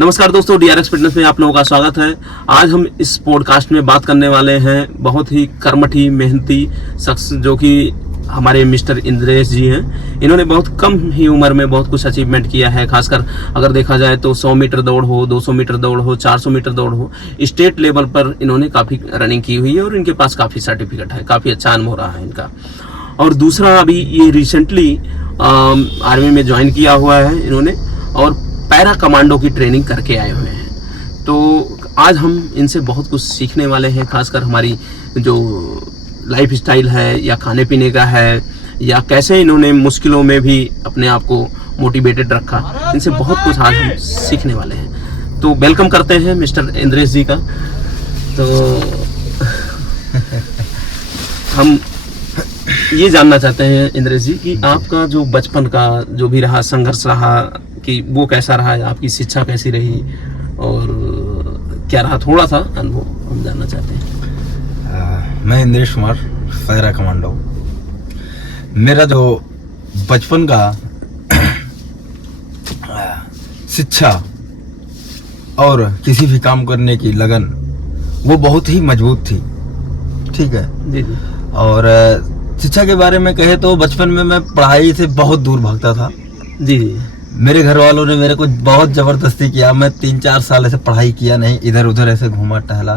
नमस्कार दोस्तों, DRX fitness में आप लोगों का स्वागत है। आज हम इस पॉडकास्ट में बात करने वाले हैं बहुत ही कर्मठी मेहनती शख्स जो कि हमारे मिस्टर इंद्रेश जी हैं। इन्होंने बहुत कम ही उम्र में बहुत कुछ अचीवमेंट किया है। खासकर अगर देखा जाए तो 100 मीटर दौड़ हो, 200 मीटर दौड़ हो, 400 मीटर दौड़ हो, स्टेट लेवल पर इन्होंने काफ़ी रनिंग की हुई है और इनके पास काफ़ी सर्टिफिकेट है। काफ़ी अच्छा अनुभव रहा है इनका। और दूसरा, अभी ये रिसेंटली आर्मी में ज्वाइन किया हुआ है इन्होंने और पैरा कमांडो की ट्रेनिंग करके आए हुए हैं। तो आज हम इनसे बहुत कुछ सीखने वाले हैं। खासकर हमारी जो लाइफ स्टाइल है या खाने पीने का है या कैसे इन्होंने मुश्किलों में भी अपने आप को मोटिवेटेड रखा, इनसे बहुत कुछ आज हम सीखने वाले हैं। तो वेलकम करते हैं मिस्टर इंद्रेश जी का। तो हम ये जानना चाहते हैं इंद्रेश जी कि आपका जो बचपन का जो भी रहा संघर्ष रहा कि वो कैसा रहा है, आपकी शिक्षा कैसी रही और क्या रहा, थोड़ा सा अनुभव हम जानना चाहते हैं। मैं इंद्रेश कुमार, पैरा कमांडो। मेरा जो बचपन का शिक्षा और किसी भी काम करने की लगन वो बहुत ही मजबूत थी। ठीक है जी जी। और शिक्षा के बारे में कहे तो बचपन में मैं पढ़ाई से बहुत दूर भागता था। जी जी। मेरे घर वालों ने मेरे को बहुत जबरदस्ती किया। मैं 3-4 साल ऐसे पढ़ाई किया नहीं, इधर उधर ऐसे घूमा टहला।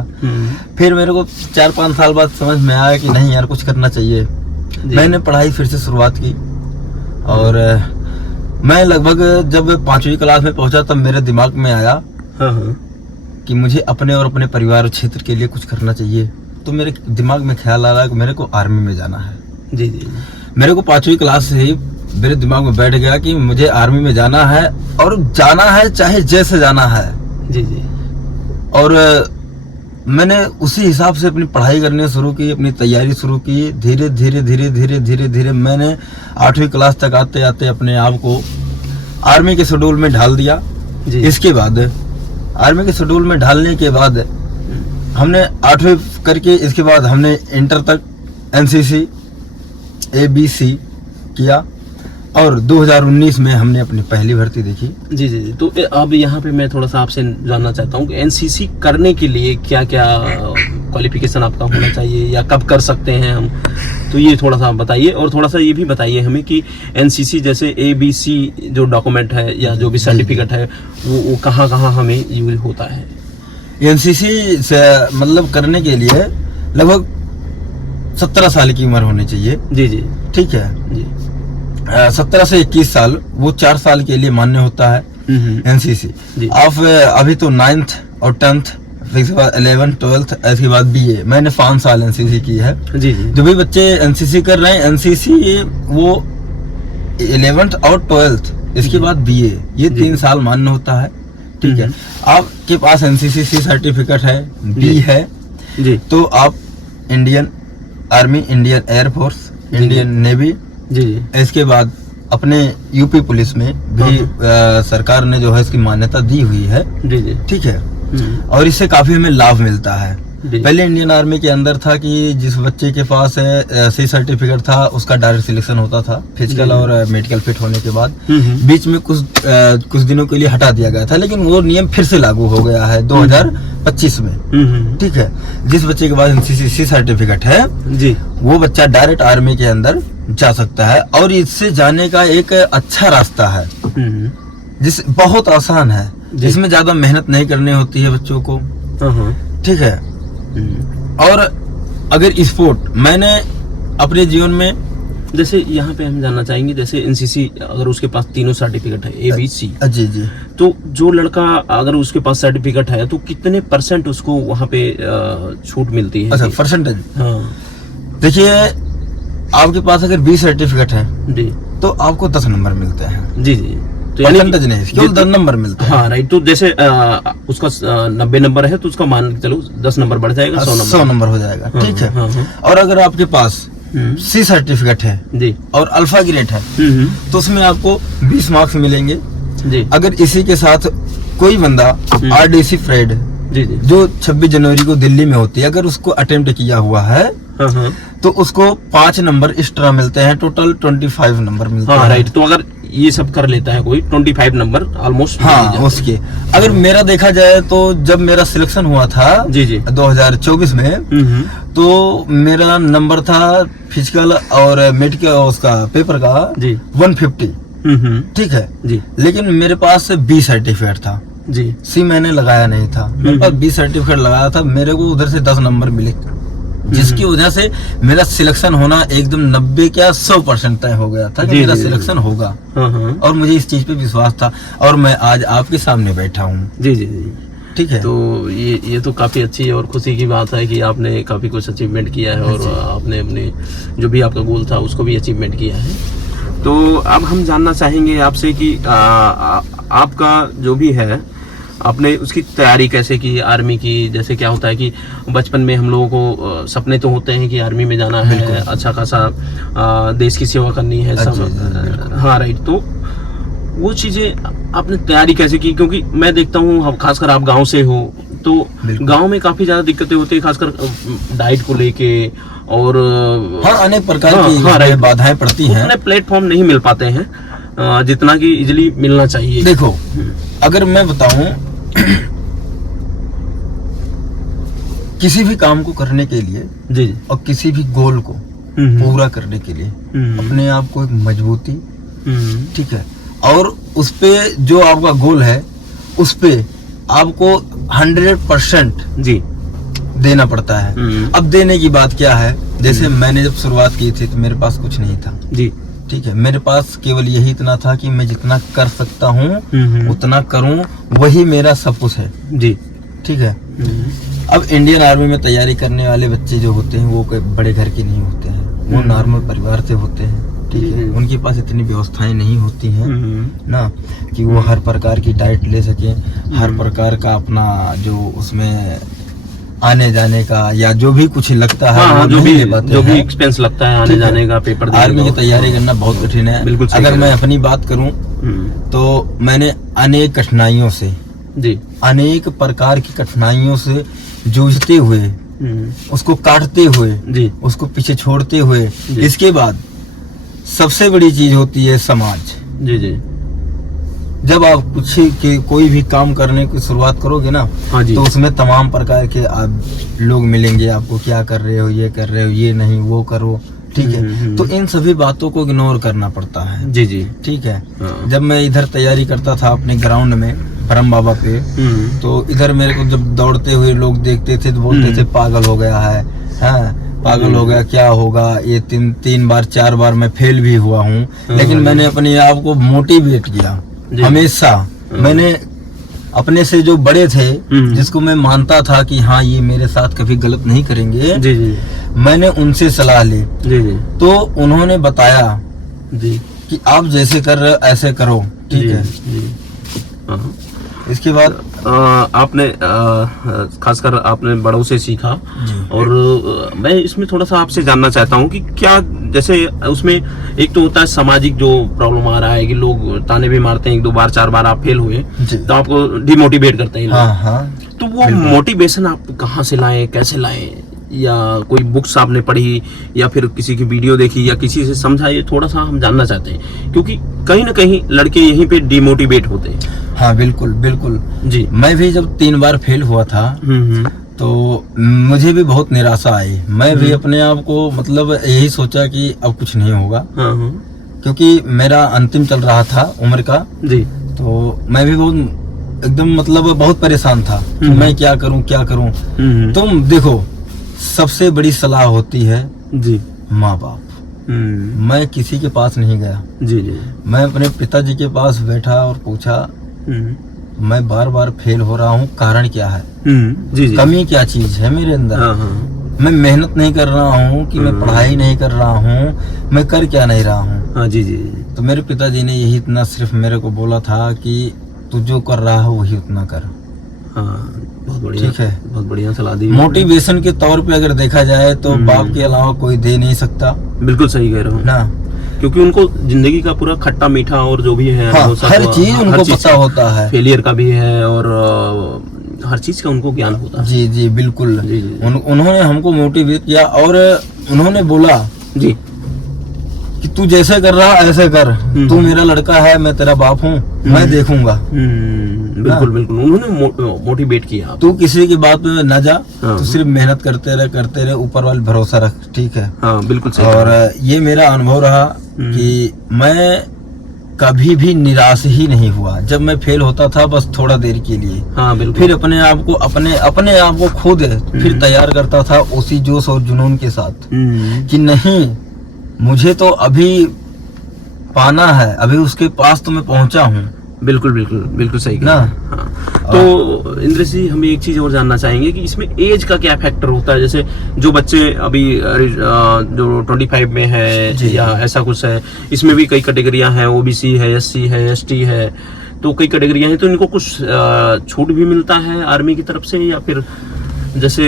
फिर मेरे को 4-5 साल बाद समझ में आया कि नहीं यार, कुछ करना चाहिए। मैंने पढ़ाई फिर से शुरुआत की और मैं लगभग जब 5वीं क्लास में पहुंचा तब मेरे दिमाग में आया कि मुझे अपने और अपने परिवार और क्षेत्र के लिए कुछ करना चाहिए। तो मेरे दिमाग में ख्याल आ रहा है कि मेरे को आर्मी में जाना है। जी जी। मेरे को 5वीं क्लास से ही मेरे दिमाग में बैठ गया कि मुझे आर्मी में जाना है और जाना है चाहे जैसे जाना है। जी जी। और मैंने उसी हिसाब से अपनी पढ़ाई करनी शुरू की, अपनी तैयारी शुरू की। धीरे धीरे धीरे धीरे धीरे धीरे मैंने 8वीं क्लास तक आते आते अपने आप को आर्मी के शेड्यूल में ढाल दिया। इसके बाद आर्मी के शेड्यूल में ढालने के बाद हमने 8वीं करके इसके बाद हमने इंटर तक NCC ABC किया और 2019 में हमने अपनी पहली भर्ती देखी। जी जी। तो अब यहाँ पे मैं थोड़ा सा आपसे जानना चाहता हूँ कि NCC करने के लिए क्या क्या क्वालिफिकेशन आपका होना चाहिए या कब कर सकते हैं हम, तो ये थोड़ा सा बताइए। और थोड़ा सा ये भी बताइए हमें कि NCC जैसे ABC जो डॉक्यूमेंट है या जो भी सर्टिफिकेट है वो कहाँ कहाँ हमें यूज होता है। NCC से मतलब करने के लिए लगभग 17 साल की उम्र होनी चाहिए। जी जी। ठीक है जी। 17 से 21 साल वो 4 साल के लिए मान्य होता है NCC। आप अभी तो 9th और 10th, इसके बाद 11th 12th, इसके बाद BA। मैंने 5 साल NCC की है। जी जी। जो भी बच्चे NCC कर रहे हैं NCC वो 11th और 12th, इसके बाद BA, ये 3 साल मान्य होता है। ठीक है। आपके पास NCC C सर्टिफिकेट है, B है जी, तो आप Indian army, Indian air force, Indian navy जी, इसके बाद अपने यूपी पुलिस में भी सरकार ने जो है इसकी मान्यता दी हुई है। जी जी। ठीक है। और इससे काफी हमें लाभ मिलता है। पहले इंडियन आर्मी के अंदर था कि जिस बच्चे के पास C सर्टिफिकेट था उसका डायरेक्ट सिलेक्शन होता था फिजिकल और मेडिकल फिट होने के बाद। बीच में कुछ दिनों के लिए हटा दिया गया था, लेकिन वो नियम फिर से लागू हो गया है 2025 में। ठीक है। जिस बच्चे के पास NCC C सर्टिफिकेट है जी, वो बच्चा डायरेक्ट आर्मी के अंदर जा सकता है। और इससे जाने का एक अच्छा रास्ता है, जिस बहुत आसान है, जिसमें ज्यादा मेहनत नहीं करनी होती है बच्चों को। ठीक है। और अगर स्पोर्ट मैंने अपने जीवन में, जैसे यहाँ पे हम जानना चाहेंगे, जैसे NCC अगर उसके पास तीनों सर्टिफिकेट है ABC, जी जी, तो जो लड़का अगर उसके पास सर्टिफिकेट है तो कितने % उसको वहाँ पे छूट मिलती है? अच्छा, परसेंटेज। हाँ, देखिए आपके पास अगर 20 सर्टिफिकेट है जी, तो आपको 10 नंबर मिलते हैं। जी जी। तो परसेंटेज नहीं, केवल 10 नंबर मिलते हैं। हाँ राइट। तो जैसे उसका 90 नंबर है तो उसका मान के चलो 10 नंबर बढ़ जाएगा, 100 नंबर हो जाएगा। ठीक है। और अगर आपके पास C सर्टिफिकेट है जी और अल्फा ग्रेड है तो उसमें आपको 20 मार्क्स मिलेंगे जी। अगर इसी के साथ कोई बंदा RDC परेड जी जी, जो 26 जनवरी को दिल्ली में होती है, अगर उसको अटेम्प्ट किया हुआ है हाँ हाँ तो उसको 5 नंबर एक्स्ट्रा मिलते हैं, टोटल 25 नंबर मिलते हाँ हैं। राइट। तो अगर ये सब कर लेता है कोई 25 नंबर ऑलमोस्ट। हाँ उसके अगर मेरा देखा जाए तो जब मेरा सिलेक्शन हुआ था जी जी 2024 में, तो मेरा नंबर था फिजिकल और मेडिकल उसका पेपर का जी 150, ठीक है जी लेकिन मेरे पास बी सर्टिफिकेट था, जी सी मैंने लगाया नहीं था, मेरे पास बी सर्टिफिकेट लगाया था, मेरे को उधर से 10 नंबर मिले, जिसकी वजह से मेरा सिलेक्शन होना एकदम 90 क्या 100% तय हो गया था कि जी, मेरा जी, जी। सिलेक्शन होगा। हाँ हाँ और मुझे इस चीज पे विश्वास था और मैं आज आपके सामने बैठा हूँ, जी जी जी। ठीक है। तो ये तो काफ़ी अच्छी और खुशी की बात है कि आपने काफ़ी कुछ अचीवमेंट किया है और आपने अपने जो भी आपका गोल था उसको भी अचीवमेंट किया है। तो अब हम जानना चाहेंगे आपसे कि आपका जो भी है आपने उसकी तैयारी कैसे की आर्मी की। जैसे क्या होता है कि बचपन में हम लोगों को सपने तो होते हैं कि आर्मी में जाना है, अच्छा खासा देश की सेवा करनी है सब। हाँ राइट। तो वो चीज़ें आपने तैयारी कैसे की? क्योंकि मैं देखता हूँ खासकर आप गांव से हो तो गांव में काफ़ी ज़्यादा दिक्कतें होती है, खासकर डाइट को लेके और हाँ अनेक प्रकार हाँ, की हाँ, राइट। बाधाएं पड़ती हैं। उतने प्लेटफॉर्म नहीं मिल पाते हैं जितना कि इजीली मिलना चाहिए। देखो अगर मैं बताऊं किसी भी काम को करने के लिए जी जी और किसी भी गोल को पूरा करने के लिए अपने आप को एक मजबूती, ठीक है, और उस पे जो आपका गोल है उस पे आपको 100% जी देना पड़ता है। अब देने की बात क्या है, जैसे मैंने जब शुरुआत की थी तो मेरे पास कुछ नहीं था, जी ठीक है, मेरे पास केवल यही इतना था कि मैं जितना कर सकता हूँ उतना करूँ, वही मेरा सब कुछ है, जी ठीक है। अब इंडियन आर्मी में तैयारी करने वाले बच्चे जो होते हैं वो कोई बड़े घर के नहीं होते हैं, वो नॉर्मल परिवार से होते हैं, ठीक है। उनके पास इतनी व्यवस्थाएं नहीं होती हैं ना कि वो हर प्रकार की डाइट ले सकें, हर प्रकार का अपना जो उसमें आने जाने का या जो भी कुछ लगता है हाँ, वो जो नहीं भी ले पाते जो भी हैं। एक्सपेंस लगता है आने ठीक है। जाने का, पेपर देने आर्मी का। की तैयारी करना बहुत कठिन है। बिल्कुल सही अगर कह मैं रहे अपनी बात करूं तो मैंने अनेक कठिनाइयों से, जी अनेक प्रकार की कठिनाइयों से जूझते हुए, उसको काटते हुए, जी उसको पीछे छोड़ते हुए, इसके बाद सबसे बड़ी चीज होती है समाज। जी जी जब आप कुछ के कोई भी काम करने की शुरुआत करोगे ना, हाँ जी तो उसमें तमाम प्रकार के आप लोग मिलेंगे आपको, क्या कर रहे हो, ये कर रहे हो, ये नहीं वो करो, ठीक है। तो इन सभी बातों को इग्नोर करना पड़ता है, जी जी ठीक है। हाँ। जब मैं इधर तैयारी करता था अपने ग्राउंड में ब्रह्म बाबा पे, तो इधर मेरे को जब दौड़ते हुए लोग देखते थे तो बोलते थे पागल हो गया है, हाँ पागल हो गया, क्या होगा, ये 3 बार 4 बार मैं फेल भी हुआ हूँ, लेकिन मैंने अपने आप को मोटिवेट किया हमेशा। मैंने अपने से जो बड़े थे जिसको मैं मानता था कि हाँ ये मेरे साथ कभी गलत नहीं करेंगे, जी जी मैंने उनसे सलाह ली, जी जी तो उन्होंने बताया जी कि आप जैसे कर रहे हो ऐसे करो, ठीक है। जी हाँ। इसके बाद आपने खासकर आपने बड़ों से सीखा और मैं इसमें थोड़ा सा आपसे जानना चाहता हूँ कि क्या जैसे उसमें एक तो होता है सामाजिक जो प्रॉब्लम आ रहा है कि लोग ताने भी मारते हैं, 1 2 बार 4 बार आप फेल हुए तो आपको डिमोटिवेट करते हैं लोग। हाँ हाँ। तो वो मोटिवेशन आप कहाँ से लाए, कैसे लाए, या कोई बुक्स आपने पढ़ी या फिर किसी की वीडियो देखी या किसी से समझा, ये थोड़ा सा हम जानना चाहते हैं क्योंकि कहीं ना कहीं लड़के यहीं पे डिमोटिवेट होते हैं। हाँ बिल्कुल बिल्कुल जी। मैं भी जब 3 बार फेल हुआ था तो मुझे भी बहुत निराशा आई। मैं भी अपने आप को मतलब यही सोचा कि अब कुछ नहीं होगा, क्योंकि मेरा अंतिम चल रहा था उम्र का जी। तो मैं भी बहुत एकदम मतलब बहुत परेशान था कि मैं क्या करूं क्या करूं। तुम देखो सबसे बड़ी सलाह होती है जी माँ बाप। मैं किसी के पास नहीं गया जी जी। मैं अपने पिताजी के पास बैठा और पूछा मैं बार बार फेल हो रहा हूँ, कारण क्या है, जी जी। कमी क्या चीज है मेरे अंदर। मैं मेहनत नहीं कर रहा हूँ कि मैं पढ़ाई नहीं कर रहा हूँ, मैं कर क्या नहीं रहा हूँ। जी जी। तो मेरे पिताजी ने यही इतना सिर्फ मेरे को बोला था कि तू जो कर रहा है वही उतना कर। बहुत बढ़िया, ठीक है, बहुत बढ़िया सलाह दी। मोटिवेशन के तौर पे अगर देखा जाए तो बाप के अलावा कोई दे नहीं सकता। बिल्कुल सही कह रहे हो ना, क्योंकि उनको जिंदगी का पूरा खट्टा मीठा और जो भी है हाँ, हर चीज उनको पता होता है, फेलियर का भी है और हर चीज का उनको ज्ञान होता है। जी जी बिल्कुल। जी, जी। उन्होंने हमको मोटिवेट किया और उन्होंने बोला जी कि तू जैसे कर रहा ऐसे कर, तू मेरा लड़का है, मैं तेरा बाप हूँ, मैं देखूंगा। बिल्कुल बिल्कुल, उन्होंने मोटिवेट किया। तू किसी की बात में न जा, हाँ। तू सिर्फ मेहनत करते रहे, ऊपर वाले भरोसा रख, ठीक है। हाँ बिल्कुल सही। और ये मेरा अनुभव रहा कि मैं कभी भी निराश ही नहीं हुआ। जब मैं फेल होता था बस थोड़ा देर के लिए, हाँ बिल्कुल, फिर अपने आप को खुद फिर तैयार करता था उसी जोश और जुनून के साथ कि नहीं, मुझे तो अभी पाना है, अभी उसके पास तो मैं पहुंचा हूँ। बिल्कुल बिल्कुल बिल्कुल सही ना। हाँ। तो इंद्र जी, हम एक चीज और जानना चाहेंगे कि इसमें एज का क्या फैक्टर होता है। जैसे जो बच्चे अभी जो 25 में है या ऐसा कुछ है, इसमें भी कई कैटेगरियां हैं, ओबीसी है, एससी है, एसटी है, तो कई कैटेगरियां हैं, तो इनको कुछ छूट भी मिलता है आर्मी की तरफ से, या फिर जैसे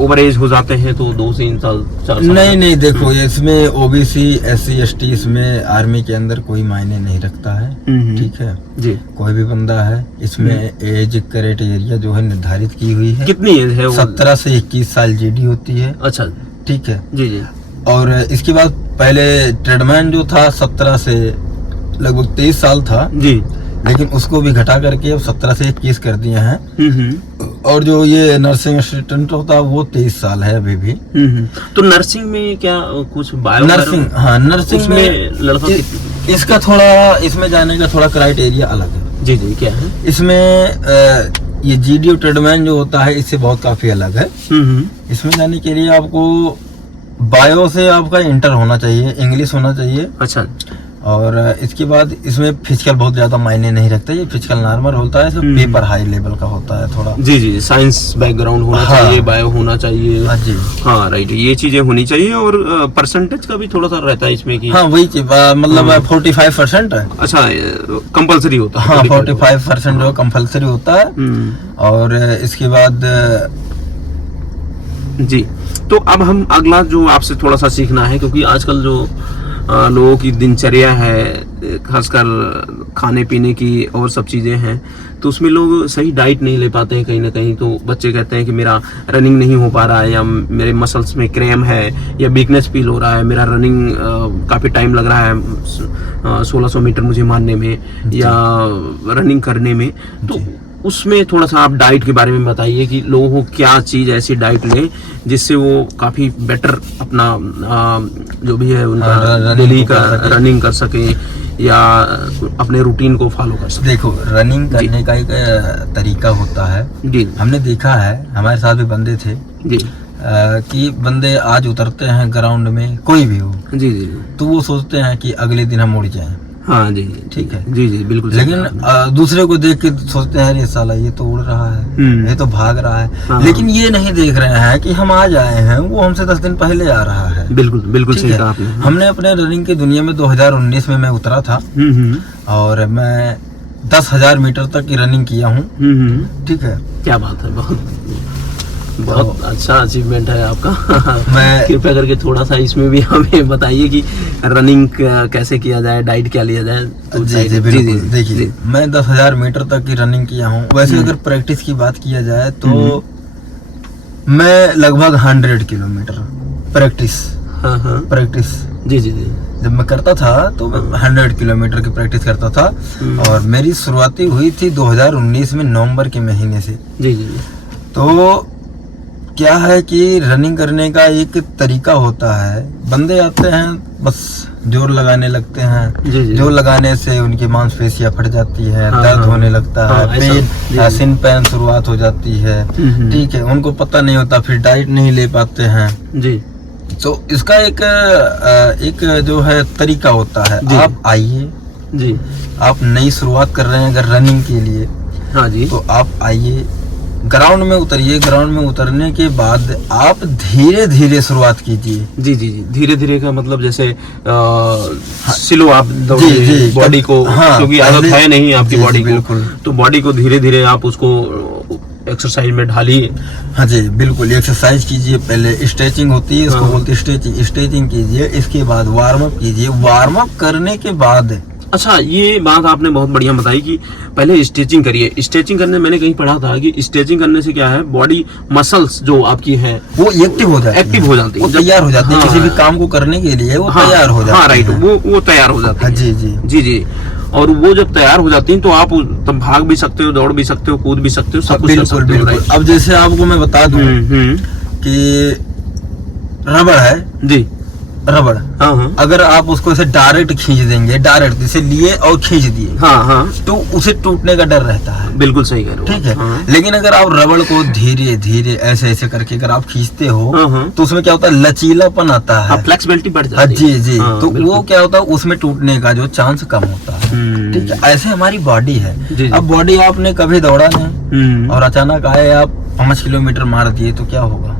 ओवर एज हो जाते हैं तो 2 से 3 साल 4 साल? नहीं, देखो इसमें ओबीसी एससी एसटी इसमें आर्मी के अंदर कोई मायने नहीं रखता है, ठीक है जी। कोई भी बंदा है, इसमें एज क्राइटेरिया जो है निर्धारित की हुई है। कितनी एज है? 17 से 21 साल जीडी होती है। अच्छा, ठीक है जी जी। और इसके बाद पहले ट्रेडमैन जो था 17 से लगभग 23 साल था जी, लेकिन उसको भी घटा करके अब 17 से 21 कर दिए हैं। और जो ये नर्सिंग असिस्टेंट होता है वो 23 साल है अभी भी। तो नर्सिंग में क्या कुछ बायो नर्सिंग, हाँ नर्सिंग में लड़का इसका थोड़ा, इसमें जाने का थोड़ा क्राइटेरिया अलग है। जी जी, क्या है इसमें? ये जीडी ट्रेडमैन जो होता है इससे बहुत काफी अलग है। इसमें जाने के लिए आपको बायो से आपका इंटर होना चाहिए, इंग्लिश होना चाहिए। अच्छा। और इसके बाद इसमें फिजिकल बहुत ज्यादा मायने नहीं रखता, ये फिजिकल नॉर्मल होता है, पेपर हाई लेवल का होता है थोड़ा। जी जी, साइंस बैकग्राउंड होना चाहिए, बायो होना चाहिए। हाँ जी, हाँ राइट, ये चीजें होनी चाहिए। और परसेंटेज का भी थोड़ा सा रहता है इसमें कि हाँ वही चीज, मतलब 45% है। अच्छा, कंपल्सरी होता है? हाँ 45% जो कंपल्सरी होता है। और इसके बाद जी, तो अब हम अगला जो आपसे थोड़ा सा सीखना है, क्योंकि आजकल जो लोगों की दिनचर्या है, खासकर खाने पीने की और सब चीज़ें हैं, तो उसमें लोग सही डाइट नहीं ले पाते हैं कहीं ना कहीं। तो बच्चे कहते हैं कि मेरा रनिंग नहीं हो पा रहा है, या मेरे मसल्स में क्रैम्प है, या वीकनेस फील हो रहा है, मेरा रनिंग काफ़ी टाइम लग रहा है 1600 मीटर मुझे मारने में या रनिंग करने में। तो उसमें थोड़ा सा आप डाइट के बारे में बताइए कि लोगों को क्या चीज़ ऐसी डाइट लें जिससे वो काफ़ी बेटर अपना जो भी है उनका डेली का रनिंग कर सके या अपने रूटीन को फॉलो कर सके। देखो, रनिंग करने का एक तरीका होता है जी। हमने देखा है, हमारे साथ भी बंदे थे जी, कि बंदे आज उतरते हैं ग्राउंड में, कोई भी हो जी जी, तो वो सोचते हैं कि अगले दिन हम उड़ जाएं। हाँ जी, ठीक है जी जी बिल्कुल। लेकिन दूसरे को देख के सोचते हैं ये साला ये तो उड़ रहा है, ये तो भाग रहा है। हाँ। लेकिन ये नहीं देख रहे हैं कि हम आज आए हैं, वो हमसे 10 दिन पहले आ रहा है। बिल्कुल बिल्कुल सही कहा आपने। हमने अपने रनिंग की दुनिया में 2019 में मैं उतरा था और मैं 10,000 मीटर तक की रनिंग किया हूँ। ठीक है, क्या बात है, बहुत अच्छा अचीवमेंट है आपका। मैं कृपया करके थोड़ा सा इसमें भी हमें बताइए कि रनिंग कैसे किया जाए, डाइट क्या लिया जाए। तो जी जी बिल्कुल। देखिए, मैं 10,000 मीटर तक की रनिंग किया हूँ। वैसे अगर प्रैक्टिस की बात किया जाए तो मैं लगभग 100 किलोमीटर प्रैक्टिस जी जी जी जब मैं करता था तो मैं 100 किलोमीटर की प्रैक्टिस करता था। और मेरी शुरुआती हुई थी 2019 में नवंबर के महीने से जी जी। तो क्या है कि रनिंग करने का एक तरीका होता है, बंदे आते हैं बस जोर लगाने लगते हैं जी जी। जोर लगाने से उनकी मांसपेशियां फट जाती है, दर्द होने लगता है, पेन सिन पेन शुरुआत हो जाती है। ठीक है, उनको पता नहीं होता, फिर डाइट नहीं ले पाते हैं जी। तो इसका एक जो है तरीका होता है, आप आइए जी, आप नई शुरुआत कर रहे हैं अगर रनिंग के लिए, हाँ जी, तो आप आइए ग्राउंड में उतरिए। ग्राउंड में उतरने के बाद आप धीरे धीरे शुरुआत कीजिए जी जी जी। धीरे धीरे का मतलब जैसे स्लो आप दौड़िए बॉडी को, हाँ, क्योंकि आदत है नहीं आपकी बॉडी को, तो बॉडी को धीरे धीरे आप उसको एक्सरसाइज में ढालिए। हाँ जी बिल्कुल, एक्सरसाइज कीजिए। पहले स्ट्रेचिंग होती है, इसको बोलते हैं स्ट्रेचिंग कीजिए। इसके बाद वार्म अप कीजिए। वार्म अप करने के बाद अच्छा, ये बात आपने बहुत बढ़िया बताई कि पहले स्ट्रेचिंग करिए। स्ट्रेचिंग करने मैंने कहीं पढ़ा था कि स्ट्रेचिंग करने से क्या है, बॉडी मसल्स जो आपकी है वो एक्टिव हो जाती है, एक्टिव हो जाती है, वो तैयार हो जाती है हाँ, किसी भी काम को करने के लिए, वो हाँ, तैयार हो जाती है। हाँ राइट, वो तैयार हो जाती हाँ, है। जी जी जी जी। और वो जब तैयार हो जाती हैं तो आप तब भाग भी सकते हो, दौड़ भी सकते हो, कूद भी सकते हो, सब कुछ कर बिल्कुल सकते हो। बिल्कुल। अब जैसे आपको मैं बता दूं कि रबड़ है, जी रबड़, हाँ हाँ अगर आप उसको ऐसे डायरेक्ट खींच देंगे, डायरेक्ट जैसे लिए और खींच दिए, हाँ हाँ तो उसे टूटने का डर रहता है। बिल्कुल सही कह रहे हो। ठीक है, हाँ, लेकिन अगर आप रबड़ को धीरे धीरे ऐसे ऐसे करके अगर आप खींचते हो, हाँ, हाँ। तो उसमें क्या होता है, लचीलापन आता है। फ्लेक्सिबिलिटी बढ़ हाँ जाती है। जी जी, हाँ, तो बिल्कुल। वो क्या होता है, उसमें टूटने का जो चांस कम होता है। ठीक है, ऐसे हमारी बॉडी है। जी, जी। अब बॉडी आपने कभी दौड़ा नहीं और अचानक आए आप 5 किलोमीटर मार दिए तो क्या होगा?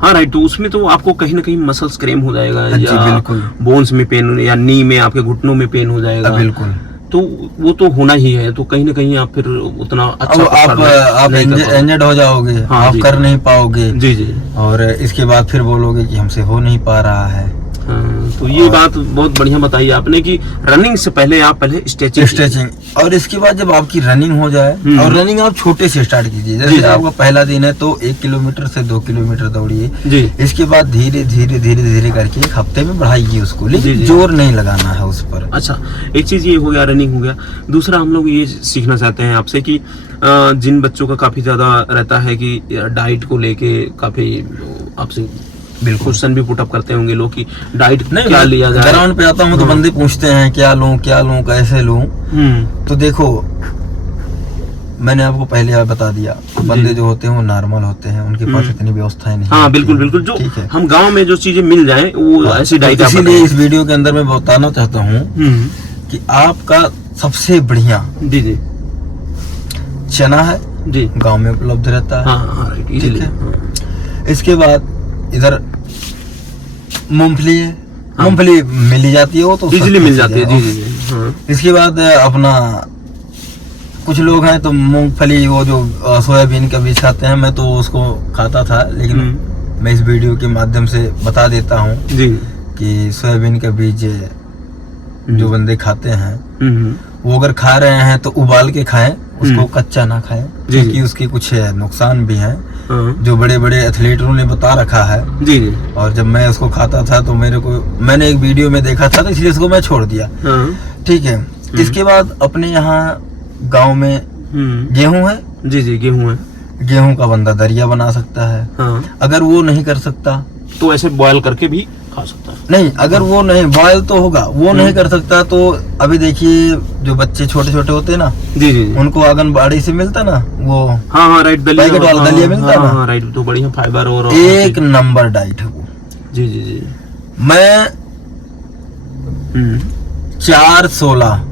हाँ राइट, तो उसमें तो आपको कहीं ना कहीं मसल्स क्रेम हो जाएगा, हाँ जी, या बिल्कुल। बोन्स में पेन, या नी में आपके घुटनों में पेन हो जाएगा। बिल्कुल। तो वो तो होना ही है, तो कहीं ना कहीं आप फिर उतना अच्छा अब आप नहीं कर पाओगे। इंजर्ड हो जाओगे, हाँ, आप जी, कर नहीं पाओगे, जी जी। और इसके बाद फिर बोलोगे कि हमसे हो नहीं पा रहा है। हाँ, तो ये बात बहुत बढ़िया बताई आपने कि रनिंग से पहले आप पहले स्ट्रेचिंग, और इसके बाद जब आपकी रनिंग हो जाए, और रनिंग आप छोटे से स्टार्ट कीजिए, जी, जैसे जी। आपका पहला दिन है तो 1 किलोमीटर से 2 किलोमीटर दौड़िए। जी इसके बाद धीरे धीरे धीरे धीरे करके 1 हफ्ते में बढ़ाइए उसको, जी, लेकिन जी। जोर नहीं लगाना है उस पर। अच्छा, एक चीज ये हो गया, रनिंग हो गया। दूसरा हम लोग ये सीखना चाहते हैं आपसे कि जिन बच्चों का काफी ज्यादा रहता है कि डाइट को लेके काफी आपसे बिल्कुल। क्वेश्चन भी पुटअप करते होंगे लोग कि डाइट नहीं, क्या लिया जाए। ग्राउंड पे आता हूँ तो हाँ। बंदे पूछते हैं क्या लूं कैसे लूं। तो देखो, मैंने आपको पहले बता दिया, बंदे जो होते हैं वो नॉर्मल होते हैं, उनके पास इतनी व्यवस्थाएं नहीं हाँ होती बिल्कुल हैं। बिल्कुल, जो ठीक है, हम गांव में जो चीजें मिल जाए वो हाँ, ऐसी डाइट तो आप इसीलिए बताएं। इस वीडियो के अंदर मैं बताना चाहता हूँ कि आपका सबसे बढ़िया जी जी चना है, जी गांव में उपलब्ध रहता है। हाँ हाँ राइट, ठीक इजीली। है। इसके बाद इधर मूंगफली है, हाँ। मूंगफली मिल ही जाती है, वो तो इजीली सस्ती मिल चीज़ जाती है। जी जी जी। हाँ इसके बाद अपना कुछ लोग हैं तो मूंगफली, वो जो सोयाबीन का बीज खाते हैं, मैं तो उसको खाता था, लेकिन मैं इस वीडियो के माध्यम से बता देता हूँ जी। कि सोयाबीन का बीज जो बंदे खाते हैं, हम्म, वो अगर खा रहे हैं तो उबाल के खाएं, उसको कच्चा ना खाएं, जी, क्योंकि जी। उसके कुछ नुकसान भी हैं हाँ, जो बड़े बड़े एथलीटों ने बता रखा है। जी जी। और जब मैं उसको खाता था तो मैंने एक वीडियो में देखा था, तो इसलिए उसको मैं छोड़ दिया। हाँ ठीक है, इसके बाद अपने यहाँ गांव में गेहूं है, जी जी, गेहूं है। गेहूं का बंदा दरिया बना सकता है। हाँ, अगर वो नहीं कर सकता, तो ऐसे बॉयल करके भी खा सकता है। नहीं, अगर वो नहीं, बॉयल तो होगा, वो नहीं कर सकता, तो अभी देखिए जो बच्चे छोटे छोटे होते हैं ना, जी जी जी। उनको आंगनबाड़ी से मिलता ना वो हाँ हाँ राइट, दलिया। पैकेट वाला दलिया मिलता है ना? हाँ राइट, तो बढ़िया फाइबर और एक नंबर डाइट है वो। जी जी जी। मैं 4-16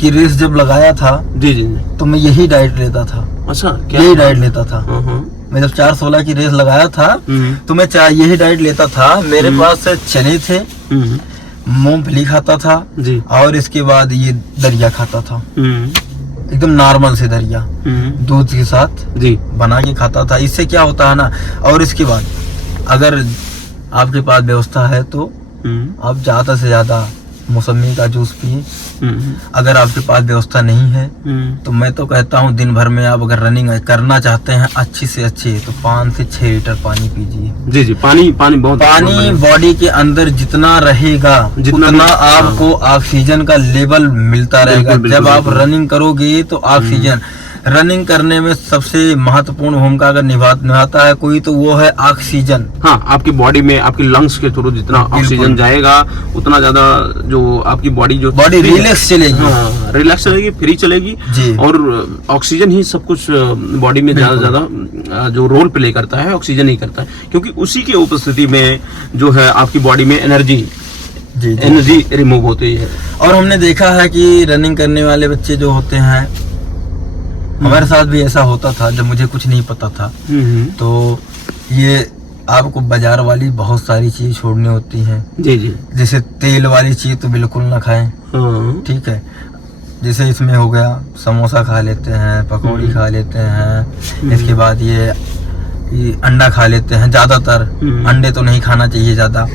की रेस जब लगाया था जी जी जी। तो मैं यही डाइट लेता था, अच्छा, क्या यही डाइट लेता था। हाँ हाँ। मैं जब 4-16 की रेस लगाया था तो मैं यही डाइट लेता था। मेरे पास चने थे, मूंगफली खाता था, जी। और इसके बाद ये दरिया खाता था, एकदम नॉर्मल से दरिया, दूध के साथ जी बना के खाता था। इससे क्या होता है ना, और इसके बाद अगर आपके पास व्यवस्था है तो आप ज्यादा से ज्यादा मौसमी का जूस पिए। अगर आपके पास व्यवस्था नहीं है तो मैं तो कहता हूँ दिन भर में आप अगर रनिंग करना चाहते हैं अच्छी से अच्छी, तो 5 से 6 लीटर पानी पीजिए। जी जी, पानी बहुत पानी बॉडी के अंदर जितना रहेगा जितना उतना भी- आपको ऑक्सीजन का लेवल मिलता रहेगा। बिल्कुल, जब आप बिल्कुल। रनिंग करोगे तो ऑक्सीजन, रनिंग करने में सबसे महत्वपूर्ण भूमिका अगर निभाता है कोई, तो वो है ऑक्सीजन। हाँ, आपकी बॉडी में आपके लंग्स के थ्रू जितना ऑक्सीजन जाएगा उतना ज्यादा जो आपकी बॉडी बॉडी रिलैक्स चलेगी। हाँ, रिलैक्स चलेगी, फ्री चलेगी जी। और ऑक्सीजन ही सब कुछ बॉडी में ज्यादा जो रोल प्ले करता है, ऑक्सीजन ही करता है, क्योंकि उसी की उपस्थिति में जो है आपकी बॉडी में एनर्जी रिमूव होती है। और हमने देखा है कि रनिंग करने वाले बच्चे जो होते हैं, हमारे साथ भी ऐसा होता था जब मुझे कुछ नहीं पता था, तो ये आपको बाजार वाली बहुत सारी चीज छोड़नी होती हैं। जी जी। जैसे तेल वाली चीज तो बिल्कुल ना खाएं। हाँ, ठीक है, जैसे इसमें हो गया समोसा खा लेते हैं, पकौड़ी खा लेते हैं, इसके बाद ये अंडा खा लेते हैं, ज्यादातर अंडे तो नहीं खाना चाहिए ज्यादा।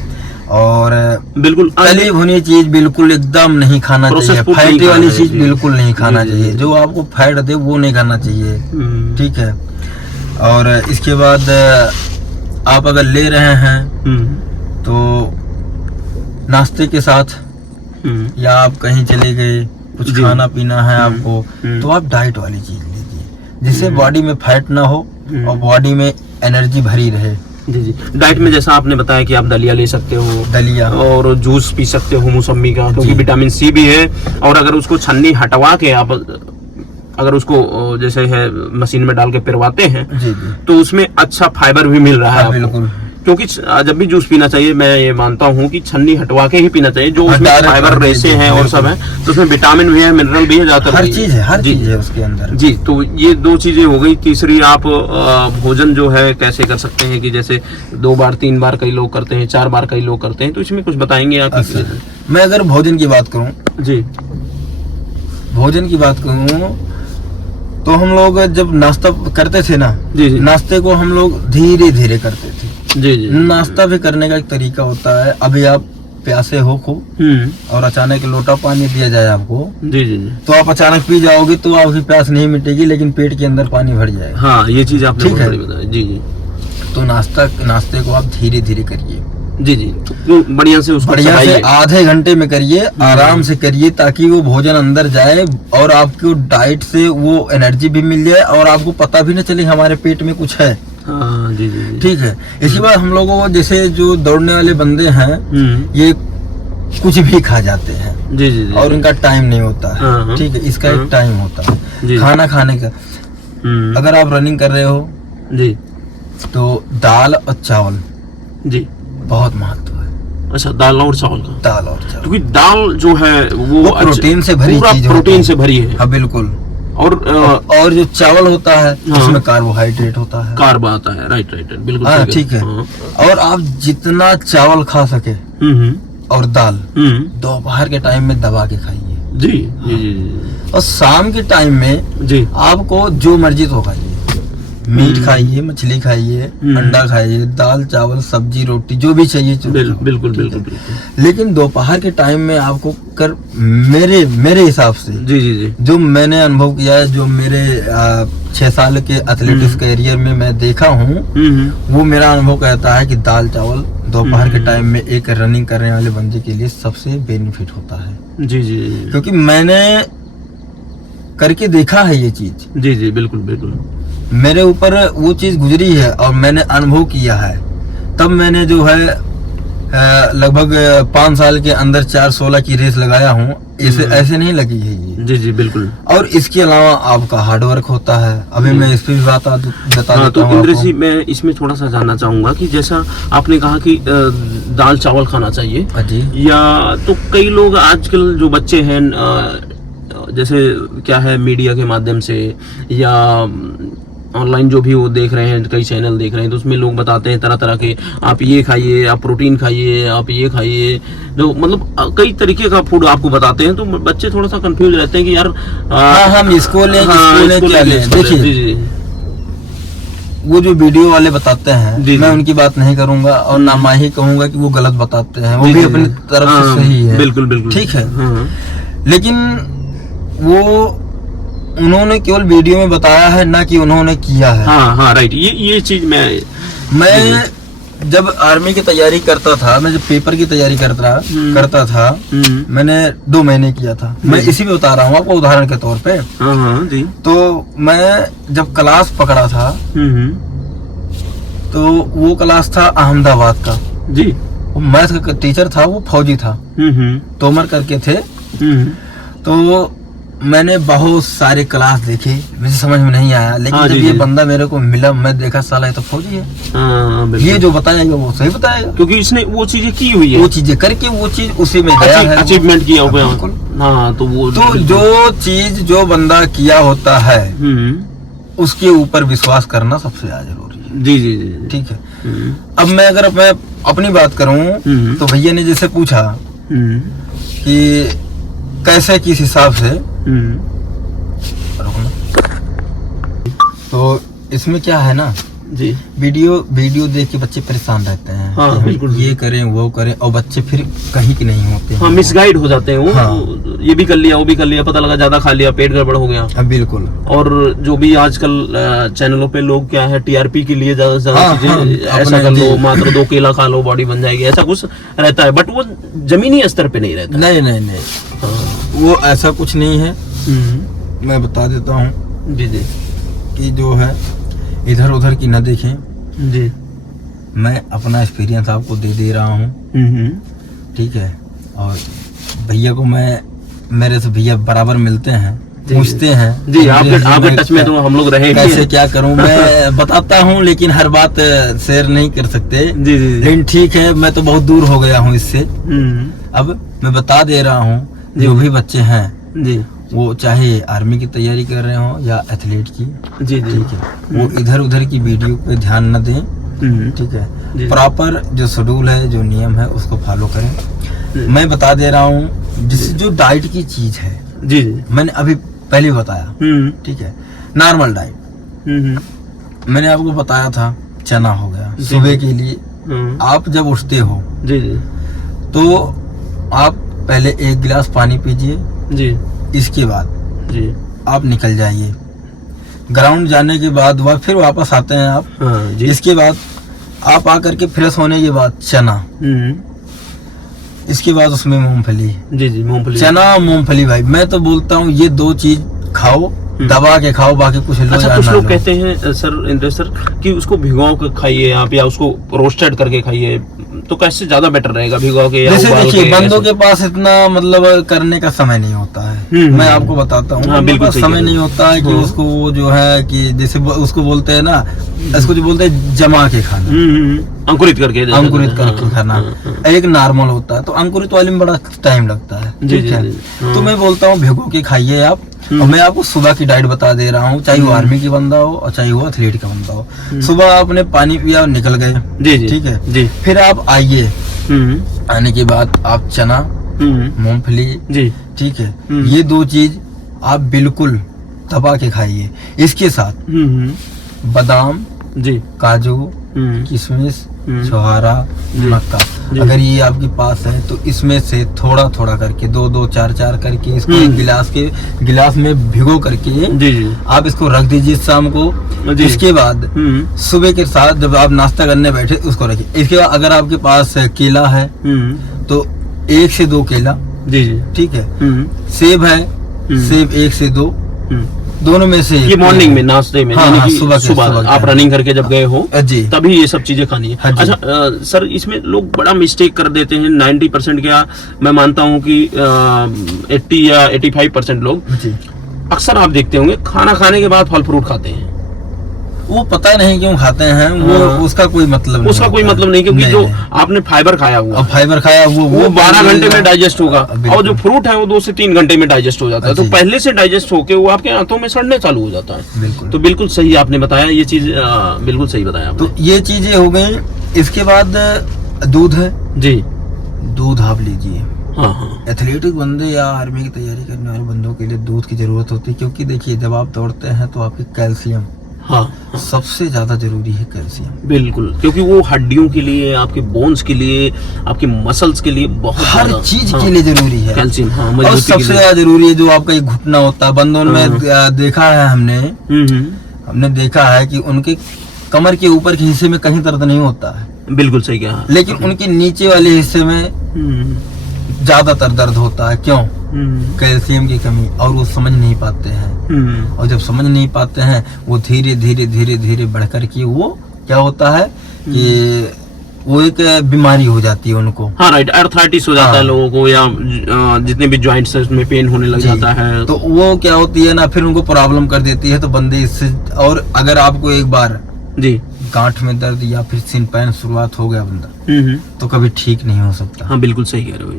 और बिल्कुल तली भुनी चीज बिल्कुल एकदम नहीं खाना Processed चाहिए, food नहीं फैटी वाली खाना चीज चाहिए। बिल्कुल नहीं खाना जी, चाहिए, जी। जो आपको फैट दे वो नहीं खाना चाहिए। ठीक है। और इसके बाद आप अगर ले रहे हैं तो नाश्ते के साथ या आप कहीं चले गए, कुछ जी। खाना पीना है आपको, तो आप डाइट वाली चीज लीजिए, जिससे बॉडी में फैट ना हो और बॉडी में एनर्जी भरी रहे। जी जी। डाइट में जैसा आपने बताया कि आप दलिया ले सकते हो, दलिया और जूस पी सकते हो मौसम्मी का, क्योंकि जी। विटामिन सी भी है। और अगर उसको छन्नी हटवा के आप अगर उसको जैसे है मशीन में डाल के पिरवाते हैं, जी जी तो उसमें अच्छा फाइबर भी मिल रहा है हाँ, आपको। बिल्कुल। क्योंकि जब भी जूस पीना चाहिए, मैं ये मानता हूँ कि छन्नी हटवा के ही पीना चाहिए, जो हाँ, उसमें डायरेक्ट फाइबर जी, रेसे जी, हैं और सब है, तो उसमें विटामिन भी है, मिनरल भी है, ज्यादातर हर वही चीज है, हर जी। चीज है उसके अंदर। जी, तो ये दो चीजें हो गई। तीसरी आप भोजन जो है कैसे कर सकते हैं, कि जैसे 2 बार 3 बार कई लोग करते हैं, 4 बार कई लोग करते हैं, तो इसमें कुछ बताएंगे आप? अच्छा, मैं अगर भोजन की बात करूं, जी भोजन की बात करूं तो हम लोग जब नाश्ता करते थे ना, जी जी नाश्ते को हम लोग धीरे धीरे करते थे। जी जी। नाश्ता भी करने का एक तरीका होता है। अभी आप प्यासे हो खूब और अचानक लोटा पानी दिया जाए आपको, जी जी जी। तो आप अचानक पी जाओगे तो आपकी प्यास नहीं मिटेगी, लेकिन पेट के अंदर पानी भर जाएगा। हाँ, ये चीज आपने ठीक बहुत है। बड़ी बताई। जी जी तो नाश्ते को आप धीरे धीरे करिए, जी जी। तो बढ़िया से उसको बढ़िया से चबाइए। आधे घंटे में करिए, आराम से करिए, ताकि वो भोजन अंदर जाए और आपको डाइट से वो एनर्जी भी मिल जाए और आपको पता भी न चले हमारे पेट में कुछ है। हाँ जी जी जी। ठीक है। इसके बाद हम लोगों को, जैसे जो दौड़ने वाले बंदे हैं, ये कुछ भी खा जाते हैं जी जी जी। और इनका टाइम नहीं होता हाँ, है। हाँ। ठीक है, इसका हाँ। एक टाइम होता जी। है खाना खाने का। अगर आप रनिंग कर रहे हो जी तो दाल और चावल जी। बहुत महत्व है। अच्छा, दाल और चावल का? दाल और चावल, क्योंकि दाल जो है वो प्रोटीन से भरी पूरा चीज प्रोटीन होती से भरी है। हाँ, बिल्कुल। और जो चावल होता है हाँ। उसमें कार्बोहाइड्रेट होता है, कार्ब आता है। राइट राइट राइट, बिल्कुल हाँ, ठीक है। हाँ। और आप जितना चावल खा सके और दाल दोपहर के टाइम में दबा के खाइए, जी जी जी जी और शाम के टाइम में जी। आपको जो मर्जी तो खाइए, मीट खाइए, मछली खाइए, अंडा खाइए, दाल चावल सब्जी रोटी जो भी चाहिए बिल्कुल ठीक बिल्कुल है। बिल्कुल। लेकिन दोपहर के टाइम में आपको मेरे हिसाब से जी जी जी जो मैंने अनुभव किया है, जो मेरे 6 साल के एथलेटिक्स कैरियर में मैं देखा हूँ, वो मेरा अनुभव कहता है कि दाल चावल दोपहर के टाइम में एक रनिंग करने वाले बंदे के लिए सबसे बेनिफिट होता है। जी जी जी क्योंकि मैंने करके देखा है ये चीज, जी जी। बिल्कुल बिल्कुल। मेरे ऊपर वो चीज गुजरी है और मैंने अनुभव किया है। तब मैंने जो है लगभग 5 साल के अंदर 4:16 की रेस लगाया हूँ। ऐसे ऐसे नहीं लगी है ये। जी जी बिल्कुल। और इसके अलावा आपका हार्ड वर्क होता है। अभी मैं इस पे भी बता देता हाँ, तो हूँ इंद्र आपको। जी, मैं इसमें थोड़ा सा जानना चाहूंगा कि जैसा आपने कहा कि दाल चावल खाना चाहिए, हाँ जी। या तो कई लोग आजकल जो बच्चे हैं, जैसे क्या है, मीडिया के माध्यम से या ऑनलाइन जो भी वो देख रहे हैं, कई चैनल देख रहे हैं, तो उसमें लोग बताते हैं तरह तरह के, आप ये खाइए, आप प्रोटीन खाइए, आप ये खाइए, जो मतलब कई तरीके का फूड आपको बताते हैं। तो बच्चे थोड़ा सा कंफ्यूज रहते हैं कि यार हाँ, हम इसको लें, हाँ, इसको लें, इसको क्या लें, लें। इसको लें। देखिए, जी जी वो जो वीडियो वाले बताते हैं, जी, मैं जी। उनकी बात नहीं करूंगा और ना मैं ही कहूंगा कि वो गलत बताते हैं। वो जी, भी जी, अपनी जी। तरफ से हाँ, सही है। बिल्कुल बिल्कुल। ठीक है। हाँ, लेकिन वो उन्होंने केवल वीडियो में बताया है, ना कि उन्होंने किया है। हाँ हाँ राइट। ये चीज मैं जब आर्मी की तैयारी करता था, मैं जब पेपर की तैयारी करता था, मैंने 2 महीने किया था। मैं इसी में बता रहा हूँ आपको उदाहरण के तौर पे। हाँ हाँ जी। तो मैं जब क्लास पकड़ा था, तो वो क्लास था अहमदाबाद का। जी। वो मैथ का टीचर था, वो फौजी था, तोमर करके थे। तो मैंने बहुत सारे क्लास देखे, मुझे समझ में नहीं आया। लेकिन हाँ, जब जी, ये जी। बंदा मेरे को मिला, मैं देखा साला ये तो फौजी है। हाँ, बिल्कुल। ये जो बताएगा वो सही बताएगा, क्योंकि इसने वो चीजें की हुई है, वो चीजें करके वो चीज उसी में गया है, अचीवमेंट किया हुआ है। बिल्कुल। हाँ, तो वो तो जो चीज जो बंदा किया होता है, उसके ऊपर विश्वास करना सबसे ज्यादा जरूरी है। जी जी जी। ठीक है। अब मैं अगर मैं अपनी बात करूं, तो भैया ने जैसे पूछा कि कैसे किस हिसाब से, तो इसमें क्या है ना, जी वीडियो देख के बच्चे परेशान रहते हैं हाँ, कि हम बिल्कुल। ये करें वो करें, और बच्चे फिर कहीं के नहीं होते हाँ, हैं। मिसगाइड हो जाते हैं वो हाँ। ये भी कर लिया वो भी कर लिया, पता लगा ज्यादा खा लिया, पेट गड़बड़ हो गया। हाँ, बिल्कुल। और जो भी आजकल चैनलों पे लोग क्या है टीआरपी के लिए ज्यादा से ज्यादा हाँ, चीजें, हाँ, ऐसा अपने कर लो, जी। मात्र 2 केला खा लो बॉडी बन जाएगी, ऐसा कुछ रहता है, बट वो जमीनी स्तर पे नहीं रहता। नहीं, हाँ। वो ऐसा कुछ नहीं है। हम्म, मैं बता देता हूँ जी जी कि जो है इधर उधर की न देखें, जी। मैं अपना एक्सपीरियंस आपको दे रहा हूँ, हम्म, ठीक है। और भैया को मेरे से भैया बराबर मिलते हैं, जी, पूछते हैं जी। आपके मैं टच में तो हम लोग रहे भी कैसे हैं। क्या करूं, मैं बताता हूं, लेकिन हर बात शेयर नहीं कर सकते। जी जी जी। लेकिन ठीक है, मैं तो बहुत दूर हो गया हूं इससे। अब मैं बता दे रहा हूं, जी। जो भी बच्चे हैं जी वो चाहे आर्मी की तैयारी कर रहे हो या एथलीट की, जी जी। ठीक है, वो इधर उधर की वीडियो पे ध्यान न दें, ठीक है। जी। प्रॉपर जो शेड्यूल है, जो नियम है, उसको फॉलो जी। करें। मैं बता दे रहा हूँ, जो डाइट की चीज है, जी जी। मैंने अभी पहले बताया, ठीक है। नॉर्मल डाइट मैंने आपको बताया था, चना हो गया जी। सुबह के लिए। आप जब उठते हो जी जी तो आप पहले 1 गिलास पानी पीजिए, जी इसके बाद जी। आप निकल जाइए। ग्राउंड जाने के बाद फिर वापस आते हैं आप। हाँ जी। इसके बाद आप आकर के फ्रेश होने के बाद चना, इसके बाद उसमें मूंगफली। जी जी मूंगफली। चना मूंगफली भाई, मैं तो बोलता हूँ ये 2 चीज खाओ, दबा के खाओ, बाकी कुछ लो अच्छा, या कुछ ना लोग लो। कहते हैं सर इंद्रेश सर कि उसको भिगो के खाइए आप, या उसको रोस्टेड करके खाइए, तो कैसे ज्यादा बेटर रहेगा, भिगो के या जैसे उबाल देखिए, के? बंदों ऐसे? के पास इतना मतलब करने का समय नहीं होता है। मैं आपको बताता हूँ, हाँ, उनके बिल्कुल पास सही समय कह रहे नहीं हो। होता है कि हाँ। उसको वो जो है कि जैसे उसको बोलते हैं ना, इसको जो बोलते हैं जमा के खाना, अंकुरित करके जैसे- अंकुरित करके हाँ, खाना। हाँ, हाँ। एक नॉर्मल होता है, तो अंकुरित वाले में बड़ा टाइम लगता है, जी, ठीक जी, है। जी, हाँ। तो मैं बोलता हूँ भिगो के खाइए आप। और मैं आपको सुबह की डाइट बता दे रहा हूँ, चाहे वो आर्मी की बंदा हो और चाहे वो एथलीट का बंदा हो। सुबह आपने पानी पिया और निकल गए, जी जी ठीक है। जी। फिर आप आइए, आने के बाद आप चना, मूंगफली, जी ठीक है, ये 2 चीज आप बिल्कुल दबा के खाइए। इसके साथ बादाम, जी काजू, किशमिश, छोहारा, मक्का, जी। अगर ये आपके पास है तो इसमें से थोड़ा थोड़ा करके 2-2, 4-4 करके इसको 1 गिलास में भिगो करके जी जी आप इसको रख दीजिए शाम को। जी। इसके बाद सुबह के साथ जब आप नाश्ता करने बैठे उसको रखिए। इसके बाद अगर आपके पास केला है तो 1 से 2 केला, जी जी। ठीक है। सेब है, सेब 1 से 2, दोनों में से ये मॉर्निंग में नाश्ते में, हाँ, यानी हाँ, कि सुबह सुबह आप रनिंग करके जब गए हो जी, तभी ये सब चीजें खानी है। हाँ जी। अच्छा सर, इसमें लोग बड़ा मिस्टेक कर देते हैं। 90% क्या, मैं मानता हूँ कि 80 या 85% लोग जी। अक्सर आप देखते होंगे खाना खाने के बाद फल फ्रूट खाते हैं। वो पता नहीं क्यों खाते हैं, वो हाँ। उसका कोई मतलब नहीं उसका कोई होता है। मतलब नहीं, क्योंकि नहीं, जो नहीं। आपने फाइबर खाया हुआ और फाइबर खाया वो 12 घंटे में डाइजेस्ट होगा, बिल्कुल। और जो फ्रूट है वो 2 से 3 घंटे में डाइजेस्ट हो जाता है। तो जी। पहले से डाइजेस्ट होके वो आपके आंतों में सड़ने चालू हो जाता है। बिल्कुल। तो बिल्कुल सही आपने बताया ये चीज, बिल्कुल सही बताया आपने। तो ये चीजें हो गई। इसके बाद दूध है, जी दूध आप लीजिए। हाँ हाँ एथलेटिक बंदे या आर्मी की तैयारी करने वाले बंदों के लिए दूध की जरूरत होती है, क्योंकि देखिए जब आप दौड़ते हैं तो आपकी कैल्शियम हाँ सबसे ज्यादा जरूरी है, कैल्शियम। बिल्कुल, क्योंकि वो हड्डियों के लिए, आपके बोन्स के लिए, आपके मसल्स के लिए बहुत हर ज्यादा- चीज हाँ, के लिए जरूरी है कैल्शियम। हाँ, और मजबूती के सबसे लिए। ज्यादा जरूरी है जो आपका एक घुटना होता है बंदों में देखा है हमने देखा है कि उनके कमर के ऊपर के हिस्से में कहीं दर्द नहीं होता है, बिल्कुल सही कहा। लेकिन उनके नीचे वाले हिस्से में ज्यादातर दर्द होता है। क्यों? कैल्शियम की कमी, और वो समझ नहीं पाते हैं। और जब समझ नहीं पाते हैं वो धीरे धीरे धीरे धीरे बढ़ करके वो क्या होता है कि वो एक बीमारी हो जाती है उनको। हाँ राइट, आर्थराइटिस हो जाता है हाँ। लोगों को, या जितने भी जॉइंट्स है उसमें पेन होने लग जी। जाता है। तो वो क्या होती है ना, फिर उनको प्रॉब्लम कर देती है। तो बंदे इससे, और अगर आपको एक बार जी गांठ में दर्द या फिर सिन पैन शुरुआत हो गया बंदा, तो कभी ठीक नहीं हो सकता। हाँ बिल्कुल सही कह रहे हो,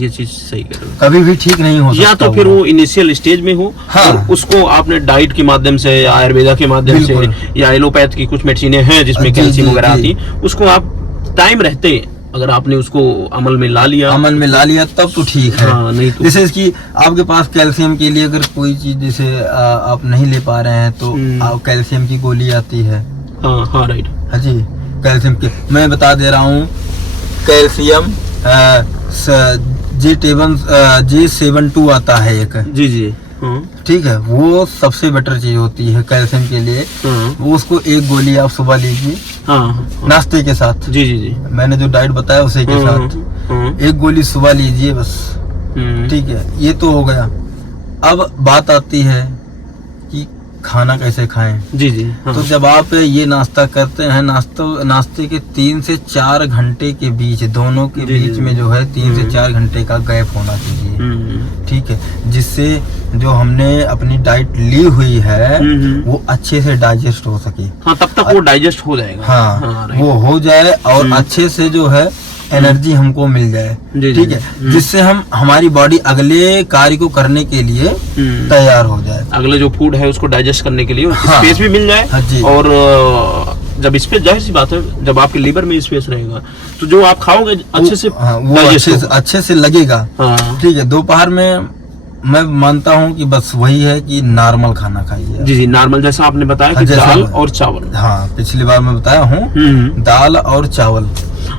ये चीज सही कह रहे हो। कभी भी ठीक नहीं हो सकता। या तो फिर वो इनिशियल स्टेज में हो, हाँ। और उसको आपने डाइट के माध्यम से, या आयुर्वेदा के माध्यम से, बिल्कुल। या एलोपैथ की कुछ मेडिसिनें हैं जिसमें जी, कैल्शियम जी, वगैरह जी। आती, उसको आप टाइम रहते अगर आपने उसको अमल में ला लिया, अमल में ला लिया तब तो ठीक है। हाँ, नहीं तो जैसे इसकी आपके पास कैल्शियम के लिए अगर कोई चीज जैसे आप नहीं ले पा रहे हैं तो आप कैल्शियम की गोली आती है, हाँ हाँ राइट। हाँ जी, कैल्शियम के मैं बता दे रहा हूँ, कैल्शियम J72 आता है एक, जी जी। हाँ ठीक है, वो सबसे बेटर चीज होती है कैल्शियम के लिए। हाँ वो उसको एक गोली आप सुबह लीजिए हाँ नाश्ते के साथ। जी जी जी। मैंने जो डाइट बताया उसी के साथ हाँ एक गोली सुबह लीजिए बस, ठीक है। ये तो हो गया। अब बात आती है कि खाना कैसे खाएं। जी जी। हाँ तो जब आप ये नाश्ता करते हैं, नाश्ते के 3 से 4 घंटे के बीच, दोनों के जी, बीच जी, में जो है 3 से 4 घंटे का गैप होना चाहिए, ठीक है, जिससे जो हमने अपनी डाइट ली हुई है वो अच्छे से डाइजेस्ट हो सके। हाँ तब तक वो डाइजेस्ट हो जाएगा। हाँ, राइट। वो हो जाए और अच्छे से जो है एनर्जी हमको मिल जाए, जी, ठीक जी, है, जिससे हम हमारी बॉडी अगले कार्य को करने के लिए तैयार हो जाए। अगले जो फूड है उसको डाइजेस्ट करने के लिए हाँ, स्पेस भी मिल जाए। हाँ जी। और जब स्पेस, जाहिर सी बात है, जब आपके लीवर में स्पेस रहेगा तो जो आप खाओगे अच्छे से वो digest अच्छे से लगेगा। हाँ ठीक है, दोपहर में मैं मानता हूँ कि बस वही है कि नॉर्मल खाना खाइए। जी जी, नॉर्मल जैसा आपने बताया कि जैसा दाल और चावल। हाँ, पिछली बार मैं बताया हूँ दाल और चावल।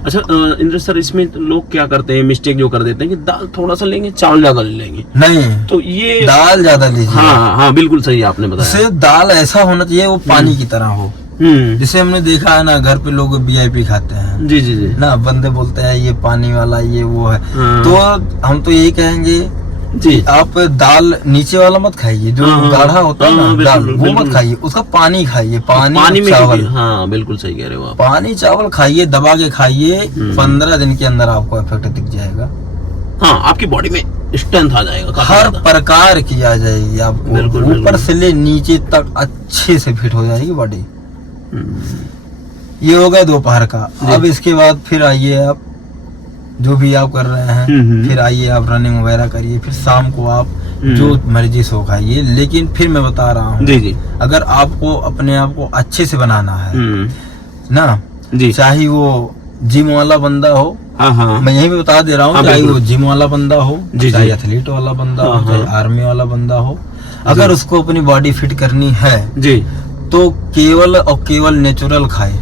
अच्छा इंद्र सर, इसमें लोग क्या करते हैं, मिस्टेक जो कर देते हैं कि दाल थोड़ा सा लेंगे, चावल ज्यादा ले लेंगे। नहीं, तो ये दाल ज्यादा लीजिए। हाँ हाँ बिल्कुल सही आपने बताया। सिर्फ दाल ऐसा होना चाहिए वो पानी की तरह हो। जिसे हमने देखा है ना, घर पे लोग VIP खाते हैं, जी जी जी ना, बंदे बोलते हैं ये पानी वाला, ये वो है। हाँ। तो हम तो यही कहेंगे जी, आप दाल नीचे वाला मत खाइए, जो हाँ, गाढ़ा होता है हाँ, ना बिल्कुल, दाल, वो बिल्कुल। मत खाइए, उसका पानी खाइए, पानी में चावल। क्योंकि- हाँ बिल्कुल सही कह रहे हो आप। पानी चावल खाइए, दबा के खाइए, 15 दिन के अंदर आपको इफेक्ट दिख जाएगा। हाँ, आपकी बॉडी में स्ट्रेंथ आ जाएगा काफी हर ज्यादा। प्रकार की आ जाएगी आपको, बिल्कुल, ऊपर बिल्कुल। से ले नीचे तक अच्छे से फिट हो जाएगी बॉडी। ये हो गया दोपहर का। अब इसके बाद फिर आइए आप जो भी आप कर रहे हैं, फिर आइए आप रनिंग वगैरह करिए, फिर शाम को आप जो मर्जी सो खाइए। लेकिन फिर मैं बता रहा हूँ, जी जी अगर आपको अपने आप को अच्छे से बनाना है ना, जी, चाहे वो जिम वाला बंदा हो, हाँ हाँ मैं यही भी बता दे रहा हूँ, हाँ, चाहे बिल्कुल। वो जिम वाला बंदा हो, जी, चाहे जी। एथलीट वाला बंदा हाँ, हो, चाहे हाँ। आर्मी वाला बंदा हो, अगर उसको अपनी बॉडी फिट करनी है जी। तो केवल और केवल नेचुरल खाए।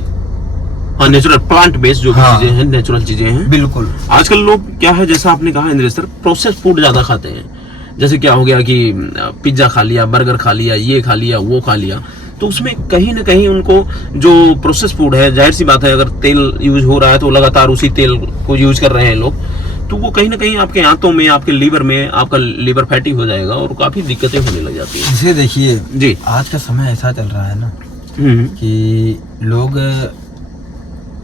हाँ, नेचुरल प्लांट बेस्ड जो भी हाँ। चीजें हैं, नेचुरल चीजें हैं। बिल्कुल। आजकल लोग क्या है, जैसा आपने कहा इंद्र सर, प्रोसेस फूड ज्यादा खाते हैं। जैसे क्या हो गया कि पिज्जा खा लिया, बर्गर खा लिया, ये खा लिया, वो खा लिया, तो उसमें कहीं ना कहीं उनको जो प्रोसेस फूड है, जाहिर सी बात है, अगर तेल यूज हो रहा है तो लगातार उसी तेल को यूज कर रहे हैं लोग, तो वो कहीं ना कहीं आपके आंतों में, आपके लीवर में, आपका लीवर फैटी हो जाएगा और काफी दिक्कतें होने लग जाती है। इसे देखिए जी। आज का समय ऐसा चल रहा है ना कि लोग,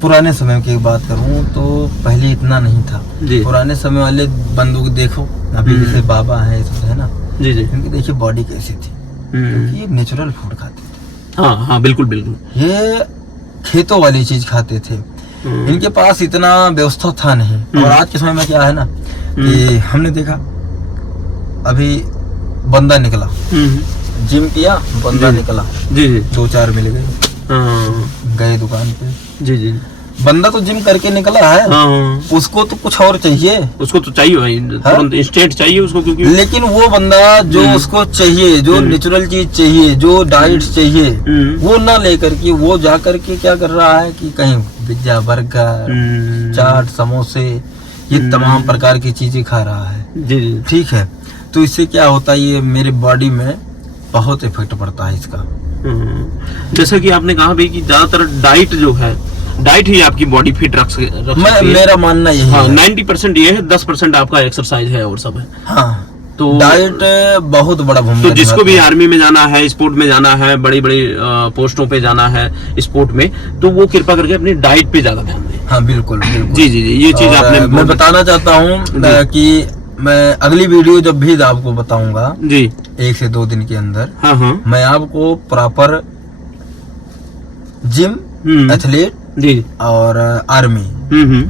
पुराने समय की बात करूं तो पहले इतना नहीं था। जी। पुराने समय वाले बंदों को देखो, अभी जैसे बाबा है, ये सब है ना, जी जी। इनकी देखिए बॉडी कैसी थी, क्योंकि ये नेचुरल फूड खाते थे, हाँ हाँ बिल्कुल बिल्कुल। ये खेतों वाली चीज खाते थे, इनके पास इतना व्यवस्था था नहीं। और आज के समय में क्या है ना कि हमने देखा, अभी बंदा निकला, जिम किया, बंदा निकला, जी जी 2-4 मिल गए, हाँ गए दुकान पे, जी जी बंदा तो जिम करके निकला है, हाँ, उसको तो कुछ और चाहिए, उसको तो चाहिए भाई, तुरंत इंस्टेंट चाहिए उसको, क्योंकि लेकिन वो बंदा जो उसको चाहिए, जो नेचुरल चीज चाहिए, जो डाइट चाहिए, वो ना लेकर के वो जा करके क्या कर रहा है कि कहीं पिज्जा, बर्गर, चाट, समोसे, ये तमाम प्रकार की चीजें खा रहा है। जी जी। ठीक है, तो इससे क्या होता है, ये मेरे बॉडी में बहुत इफेक्ट पड़ता है इसका। जैसा कि आपने कहा भी कि ज्यादातर डाइट जो है, डाइट ही आपकी बॉडी फिट रख सकती है। मेरा मानना यही हाँ, है। 90% ये है, 10% आपका एक्सरसाइज है और सब है। हाँ, तो डाइट बहुत बड़ा भूमिका तो जिसको निभाती भी है। आर्मी में जाना है, स्पोर्ट में जाना है, बड़ी बड़ी पोस्टों पे जाना है स्पोर्ट में, तो वो कृपा करके अपनी डाइट पे ज्यादा ध्यान दें। हाँ बिल्कुल बिल्कुल। जी जी जी, ये चीज और आपने मैं बताना चाहता हूँ कि मैं अगली वीडियो जब भी आपको बताऊंगा, जी 1 से 2 दिन के अंदर, हाँ हाँ मैं आपको प्रॉपर जिम, एथलीट जी और आर्मी,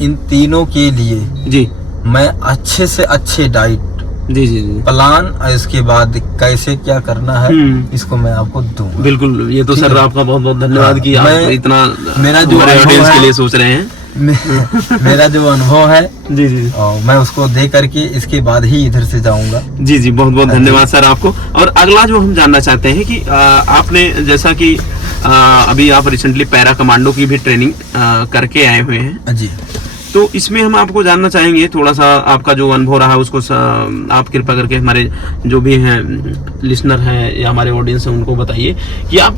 इन तीनों के लिए जी मैं अच्छे से अच्छे डाइट जी जी जी प्लान, और इसके बाद कैसे क्या करना है इसको मैं आपको दूंगा। बिल्कुल। ये तो ठीक सर है। आपका बहुत बहुत धन्यवाद कि आप मैं- इतना मेरा जो हमारे अनुभव ऑडियंस के है- लिए सोच रहे हैं। मेरा जो अनुभव है, जी जी और मैं उसको दे करके इसके बाद ही इधर से जाऊंगा। जी जी, बहुत बहुत धन्यवाद सर आपको। और अगला जो हम जानना चाहते हैं कि आपने जैसा कि अभी आप रिसेंटली पैरा कमांडो की भी ट्रेनिंग करके आए हुए हैं। जी। तो इसमें हम आपको जानना चाहेंगे थोड़ा सा आपका जो अनुभव रहा उसको आप कृपा करके हमारे जो भी हैं लिसनर हैं या हमारे ऑडियंस हैं उनको बताइए कि आप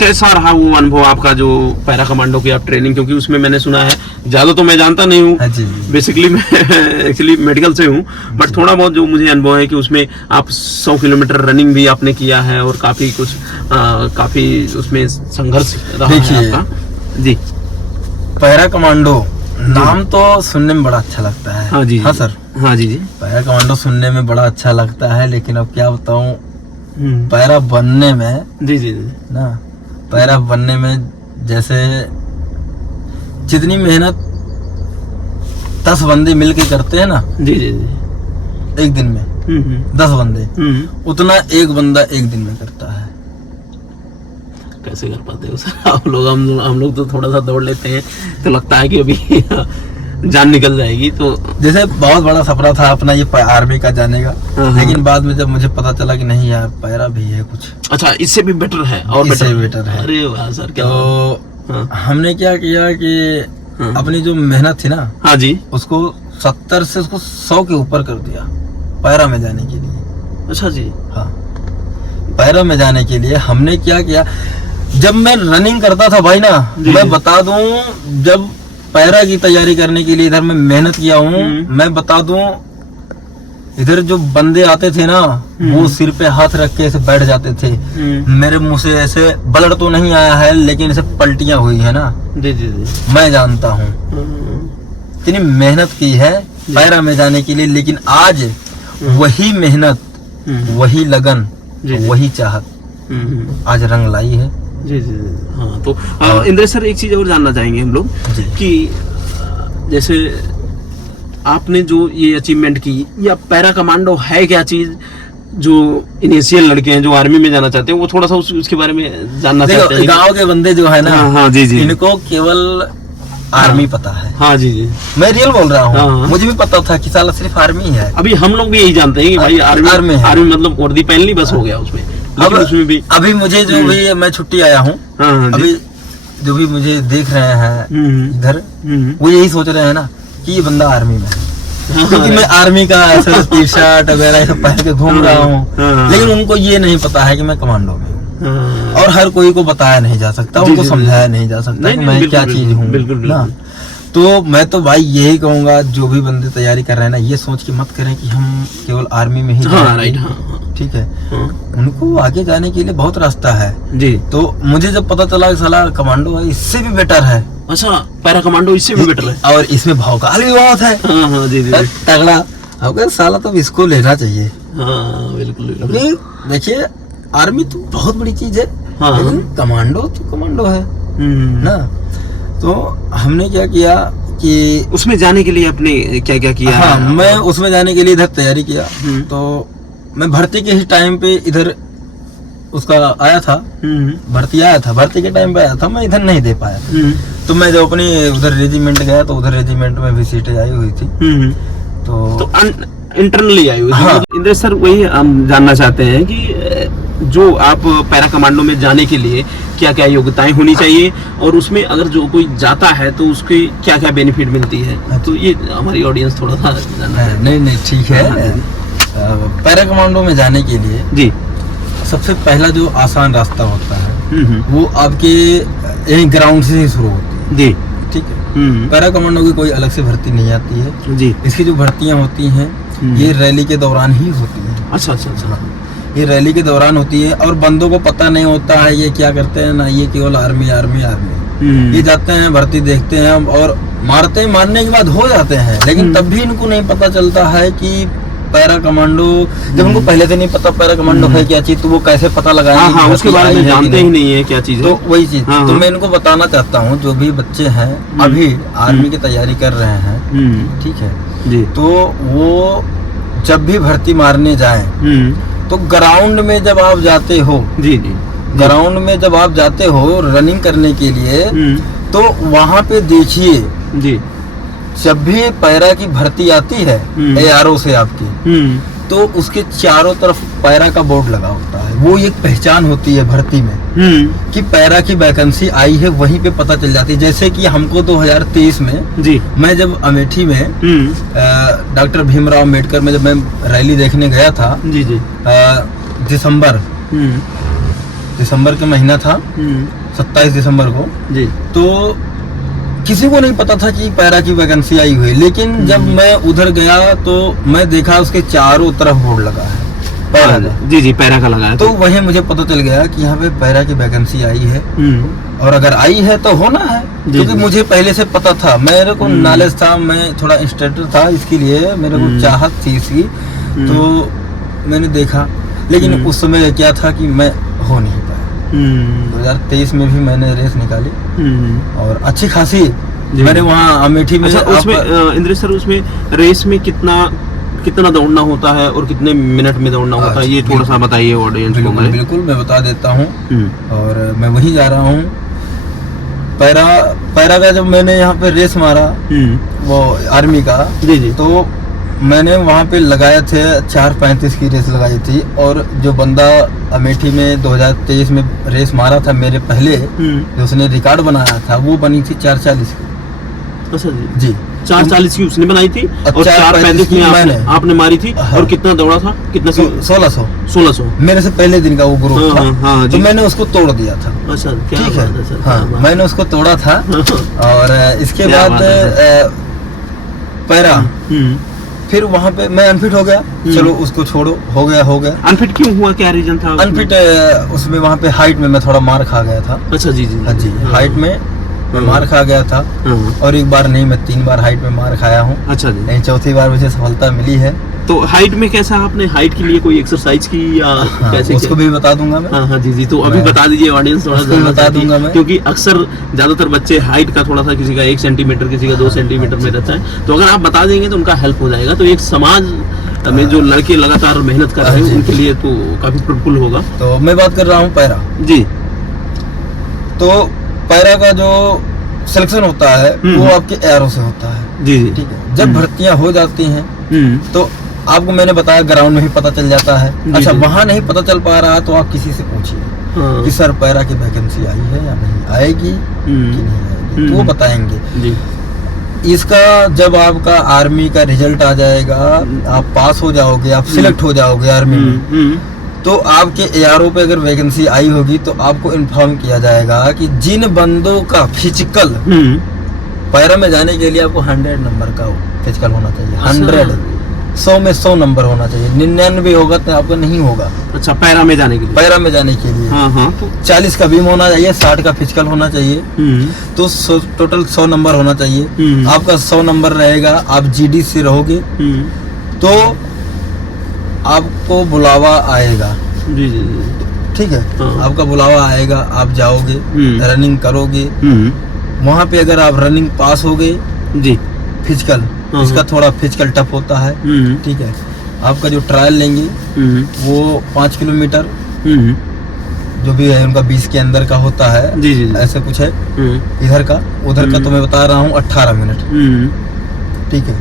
कैसा रहा वो अनुभव आपका जो पैरा कमांडो की आप ट्रेनिंग, क्योंकि उसमें मैंने सुना है, ज़्यादा तो मैं जानता नहीं हूँ, बेसिकली मैं एक्चुअली मेडिकल से हूँ, बट थोड़ा बहुत जो मुझे अनुभव है कि उसमें आप 100 किलोमीटर रनिंग भी आपने किया है और काफ़ी कुछ काफ़ी उसमें संघर्ष रहा है आपका। जी। पैरा कमांडो नाम तो सुनने में बड़ा अच्छा लगता है। हाँ जी। हाँ सर। हाँ जी जी। पैरा कमांडो सुनने में बड़ा अच्छा लगता है, लेकिन अब क्या बताऊं, पैरा बनने में जी जी जी ना, पैरा बनने में जैसे जितनी मेहनत 10 बंदे मिलके करते हैं ना जी जी जी एक दिन में 10 बंदे, उतना एक बंदा एक दिन में करता है। कैसे कर पाते हो सर आप लोग? हम लोग तो थोड़ा सा दौड़ लेते हैं तो लगता है कि अभी जान निकल जाएगी। तो जैसे बहुत बड़ा सपना था अपना ये आर्मी का जाने का, लेकिन बाद में जब मुझे पता चला कि नहीं यार पैरा भी है कुछ, अच्छा इससे भी बेटर है और इससे भी बेटर है। अरे वाह सर, क्या तो हमने क्या किया कि अपनी जो मेहनत थी ना, हाँ जी, उसको 70 से उसको 100 के ऊपर कर दिया पैरा में जाने के लिए। अच्छा जी। हाँ, पैरा में जाने के लिए हमने क्या किया, जब मैं रनिंग करता था भाई ना, मैं बता दूं, जब पैरा की तैयारी करने के लिए इधर मैं मेहनत किया हूँ, मैं बता दूं, इधर जो बंदे आते थे ना, वो सिर पे हाथ रख के ऐसे बैठ जाते थे। मेरे मुंह से ऐसे ब्लड तो नहीं आया है, लेकिन ऐसे पलटियां हुई है ना। जी जी जी। मैं जानता हूँ इतनी मेहनत की है पैरा में जाने के लिए, लेकिन आज वही मेहनत, वही लगन, वही चाहत आज रंग लाई है। जी जी जी। हाँ, तो इंद्रेश सर एक चीज और जानना चाहेंगे हम लोग कि जैसे आपने जो ये अचीवमेंट की, या पैरा कमांडो है क्या चीज, जो इनिशियल लड़के हैं जो आर्मी में जाना चाहते हैं, वो थोड़ा सा उसके बारे में जानना चाहते हैं। गांव के बंदे जो है ना, हाँ जी जी, इनको केवल आर्मी पता है। हाँ जी जी, मैं रियल बोल रहा हूँ। हाँ, मुझे भी पता था कि साला सिर्फ आर्मी है। अभी हम लोग भी यही जानते हैं कि भाई आर्मी मतलब वर्दी पहन ली बस हो गया उसमें। अब उसमें भी अभी मुझे जो भी मैं छुट्टी आया हूँ, अभी जो भी मुझे देख रहे हैं इधर, वो यही सोच रहे हैं ना कि ये बंदा आर्मी में है, क्योंकि मैं आर्मी का ऐसा टी शर्ट वगैरह सब पहन के घूम रहा हूँ। लेकिन उनको ये नहीं पता है कि मैं कमांडो में हूँ, और हर कोई को बताया नहीं जा सकता, उनको समझाया नहीं जा सकता कि मैं क्या चीज हूँ ना। तो मैं तो भाई यही कहूंगा, जो भी बंदे तैयारी कर रहे हैं ना, ये सोच के मत करें कि हम केवल आर्मी में ही ठीक है। उनको आगे जाने के लिए बहुत रास्ता है जी। तो मुझे जब पता चला कि साला कमांडो है इससे भी बेटर है। अच्छा, पैरा कमांडो इससे भी बेटर है, और इसमें भौकाल भी बहुत है। जी जी, तगड़ा। अगर साला तो इसको लेना चाहिए। हाँ बिल्कुल। देखिए आर्मी तो बहुत बड़ी चीज है, लेकिन कमांडो तो कमांडो है ना। तो हमने क्या किया कि उसमें जाने के लिए अपने क्या क्या किया? हाँ, मैं उसमें जाने के लिए इधर तैयारी किया। तो मैं भर्ती के ही टाइम पे इधर उसका आया था, भर्ती आया था, भर्ती के टाइम पे आया था, मैं इधर नहीं दे पाया। तो मैं जब अपनी उधर रेजिमेंट गया, तो उधर रेजिमेंट में भी सीटें आई हुई थी। तो इंटरनली आई हुई थी। हाँ। इंद्रेश सर, वही हम जानना चाहते हैं कि जो आप पैरा कमांडो में जाने के लिए क्या क्या योग्यताएं होनी चाहिए, और उसमें अगर जो कोई जाता है तो उसकी क्या क्या बेनिफिट मिलती है, तो ये हमारी ऑडियंस थोड़ा सा जानना है। नहीं ठीक है। पैरा कमांडो में जाने के लिए जी सबसे पहला जो आसान रास्ता होता है वो आपके यहीं ग्राउंड से ही शुरू होती है जी। ठीक है। पैरा कमांडो की कोई अलग से भर्ती नहीं आती है जी। इसकी जो भर्तियां होती हैं ये रैली के दौरान ही होती है। अच्छा, ये रैली के दौरान होती है, और बंदों को पता नहीं होता है ये क्या करते हैं ना, ये केवल आर्मी आर्मी आर्मी। ये जाते हैं, भर्ती देखते हैं और मारने के बाद हो जाते हैं, लेकिन तब भी इनको नहीं पता चलता है कि पैरा कमांडो, जब उनको पहले से नहीं पता पैरा कमांडो है क्या चीज, तो वो कैसे पता लगाएंगे? हाँ, उसके बारे में जानते ही नहीं है क्या चीज है। तो वही चीज तो मैं इनको बताना चाहता हूँ, जो भी बच्चे हैं अभी आर्मी की तैयारी कर रहे हैं, ठीक है जी, तो वो जब भी भर्ती मारने जाए तो ग्राउंड में जब आप जाते हो जी, ग्राउंड में जब आप जाते हो रनिंग करने के लिए, तो वहाँ पे देखिए जी, जब भी पैरा की भर्ती आती है ARO से आपकी, तो उसके चारों तरफ पैरा का बोर्ड लगा होता है। वो एक पहचान होती है भर्ती में कि पैरा की वैकेंसी आई है, वहीं पे पता चल जाती है। जैसे कि हमको 2023 में जी मैं जब अमेठी में डॉक्टर भीमराव अम्बेडकर में जब मैं रैली देखने गया था, जी जी दिसंबर का महीना था, 27 दिसंबर को जी, तो किसी को नहीं पता था कि पैरा की वैकेंसी आई हुई। लेकिन जब मैं उधर गया तो मैं देखा उसके चारों तरफ बोर्ड लगा है पैरा का। जी जी, पैरा का लगा है। तो वहीं मुझे पता चल गया कि यहाँ पे पैरा की वैकेंसी आई है, और अगर आई है तो होना है, क्योंकि मुझे पहले से पता था, मेरे को नॉलेज था, मैं थोड़ा इंस्ट्रक्टर था, इसके लिए मेरे को चाहत थी इसकी। तो मैंने देखा, लेकिन उस समय क्या था कि मैं हो नहीं पाया। 2023 में भी मैंने रेस निकाली और अच्छी खासी मैंने वहाँ अमेठी में। अच्छा, उसमें इंद्रेश सर, उसमें रेस में कितना दौड़ना होता है और कितने मिनट में दौड़ना होता है, ये थोड़ा सा बताइए ऑडियंस को। बिल्कुल मैं बता देता हूँ, और मैं वहीं जा रहा हूँ। पैरा का जब मैंने यहाँ पे रेस मारा, वो आर्मी का, जी, तो मैंने वहाँ पे लगाए थे 4:35 की रेस लगाई थी। और जो बंदा अमेठी में 2023 में रेस मारा था मेरे पहले, जो उसने रिकॉर्ड बनाया था, वो बनी थी 4:40 की। अच्छा जी, 4:40 की उसने बनाई थी और 4:35 में आपने मारी थी। और कितना दौड़ा था, कितना? 1600 मेरे से पहले दिन का वो ग्रुप था। हाँ, तो मैंने उसको तोड़ दिया था। अच्छा, ठीक है, हाँ, मैंने उसको तोड़ा था। और इसके बाद पैरा, फिर वहाँ पे मैं अनफिट हो गया। चलो उसको छोड़ो, हो गया। अनफिट क्यों हुआ, क्या रीजन था? अनफिट उसमें वहाँ पे हाइट में मैं थोड़ा मार खा गया था। अच्छा, जी जी जी, हाइट में मैं मार खा गया था। और एक बार नहीं, मैं 3 बार हाइट में मार खाया हूँ। अच्छा जी, नहीं, चौथी बार मुझे सफलता मिली है। तो हाइट में कैसा, आपने हाइट के लिए कोई एक्सरसाइज की या कैसे? उसको भी बता दूंगा मैं। हाँ जी, तो अभी बता दीजिए ऑडियंस, थोड़ा सा बता दूंगा मैं, क्योंकि अक्सर ज्यादातर बच्चे हाइट का थोड़ा सा, किसी का 1 सेंटीमीटर, किसी का 2 सेंटीमीटर में रहता है। तो अगर आप बता देंगे तो उनका हेल्प हो जाएगा। तो एक समाज में जो लड़के लगातार मेहनत कर रहे हैं उनके लिए तो काफी फ्रूटफुल होगा। तो मैं बात कर रहा हूँ पैरा जी। तो पैरा का जो सिलेक्शन होता है वो आपके एरो से होता है। जी, ठीक है। जब भर्तियां हो जाती हैं तो आपको मैंने बताया ग्राउंड में ही पता चल जाता है। अच्छा, वहाँ नहीं पता चल पा रहा तो आप किसी से पूछिए कि सर पैरा की वैकेंसी आई है या नहीं, आएगी कि नहीं आएगी, तो वो बताएंगे जी। इसका जब आपका आर्मी का रिजल्ट आ जाएगा, आप पास हो जाओगे, आप सिलेक्ट हो जाओगे आर्मी में, तो आपके एआरओ पे अगर वैकेंसी आई होगी तो आपको इन्फॉर्म किया जाएगा कि जिन बंदों का फिजिकल पैरा में जाने के लिए आपको 100 नंबर का फिजिकल होना चाहिए। 100 में 100 नंबर होना चाहिए। 99 होगा तो आपका नहीं होगा। अच्छा, पैरा में जाने के लिए? पैरा में जाने के लिए तो 40 का बीम होना चाहिए, 60 का फिजिकल होना चाहिए। तो टोटल 100 नंबर होना चाहिए। आपका 100 नंबर रहेगा, आप जीडी से रहोगे तो आपको बुलावा आएगा। जी जी, ठीक है। आपका बुलावा आएगा, आप जाओगे, रनिंग करोगे। वहाँ पे अगर आप रनिंग पास हो गए जी, फिजिकल, इसका थोड़ा फिजिकल टफ होता है। ठीक है। आपका जो ट्रायल लेंगे वो 5 किलोमीटर जो भी है उनका 20 के अंदर का होता है। जी जी, ऐसे कुछ है। इधर का उधर का तो मैं बता रहा हूँ 18 मिनट। ठीक है।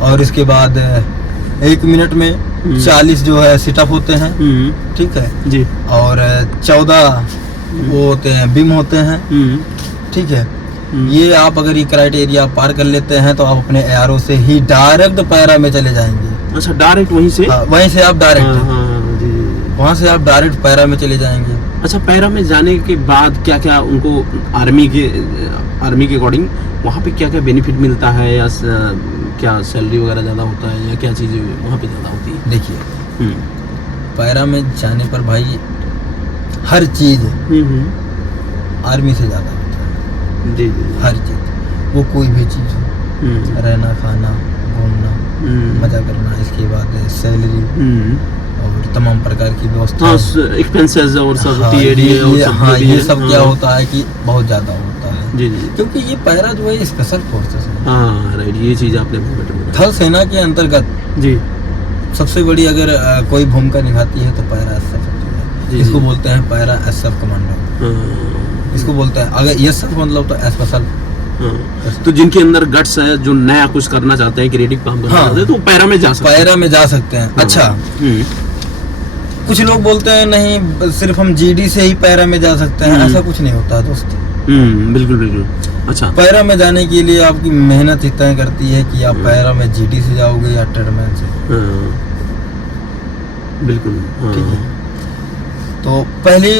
और इसके बाद 1 मिनट में 40 जो है सिटअप होते हैं। ठीक है जी। और 14 वो होते हैं बीम होते हैं। ठीक है। ये आप अगर ये क्राइटेरिया पार कर लेते हैं तो आप अपने एआरओ से ही डायरेक्ट पैरा में चले जाएंगे। अच्छा, डायरेक्ट वहीं से? वहीं से आप डायरेक्ट वहाँ से आप डायरेक्ट पैरा में चले जाएंगे। अच्छा, पैरा में जाने के बाद क्या क्या उनको आर्मी के अकॉर्डिंग वहाँ पे क्या क्या बेनिफिट मिलता है, या क्या सैलरी वगैरह ज़्यादा होता है, या क्या चीज़ें वहाँ पे ज़्यादा होती है? देखिए, पैरा में जाने पर भाई हर चीज़ आर्मी से ज़्यादा होता है। जी जी, हर चीज़, वो कोई भी चीज़ हो, रहना, खाना, घूमना, मज़ा करना, इसके बाद सैलरी और तमाम प्रकार की व्यवस्था, एक्सपेंसेस और सब, ये सब क्या होता है कि बहुत ज़्यादा होता है। जी जी, क्योंकि ये पैरा जो है स्पेशल फोर्सेस है। हाँ राइट, ये चीज़ आपने थल सेना के अंतर्गत जी सबसे बड़ी अगर कोई भूमिका निभाती है तो पैरा एसएफ होती है। इसको बोलते हैं पैरा एसएफ कमांडो। इसको बोलते हैं, अगर एसएफ मतलब तो स्पेशल हाँ। तो जिनके अंदर गट्स है, जो नया कुछ करना चाहते हैं, क्रिएटिव काम करना हाँ। चाहते हैं, तो वो पैरा में जा सकते हैं। पैरा में जा सकते हैं। हाँ। अच्छा, कुछ लोग बोलते हैं नहीं सिर्फ हम जीडी से ही पैरा में जा सकते हैं, ऐसा कुछ नहीं होता है दोस्त। बिल्कुल बिल्कुल। अच्छा, पैरा में जाने के लिए आपकी मेहनत ही तय करती है कि आप पैरा में जीडी से जाओगे या ट्रेडमैन से। हाँ, बिल्कुल। हाँ। ठीक है, तो पहले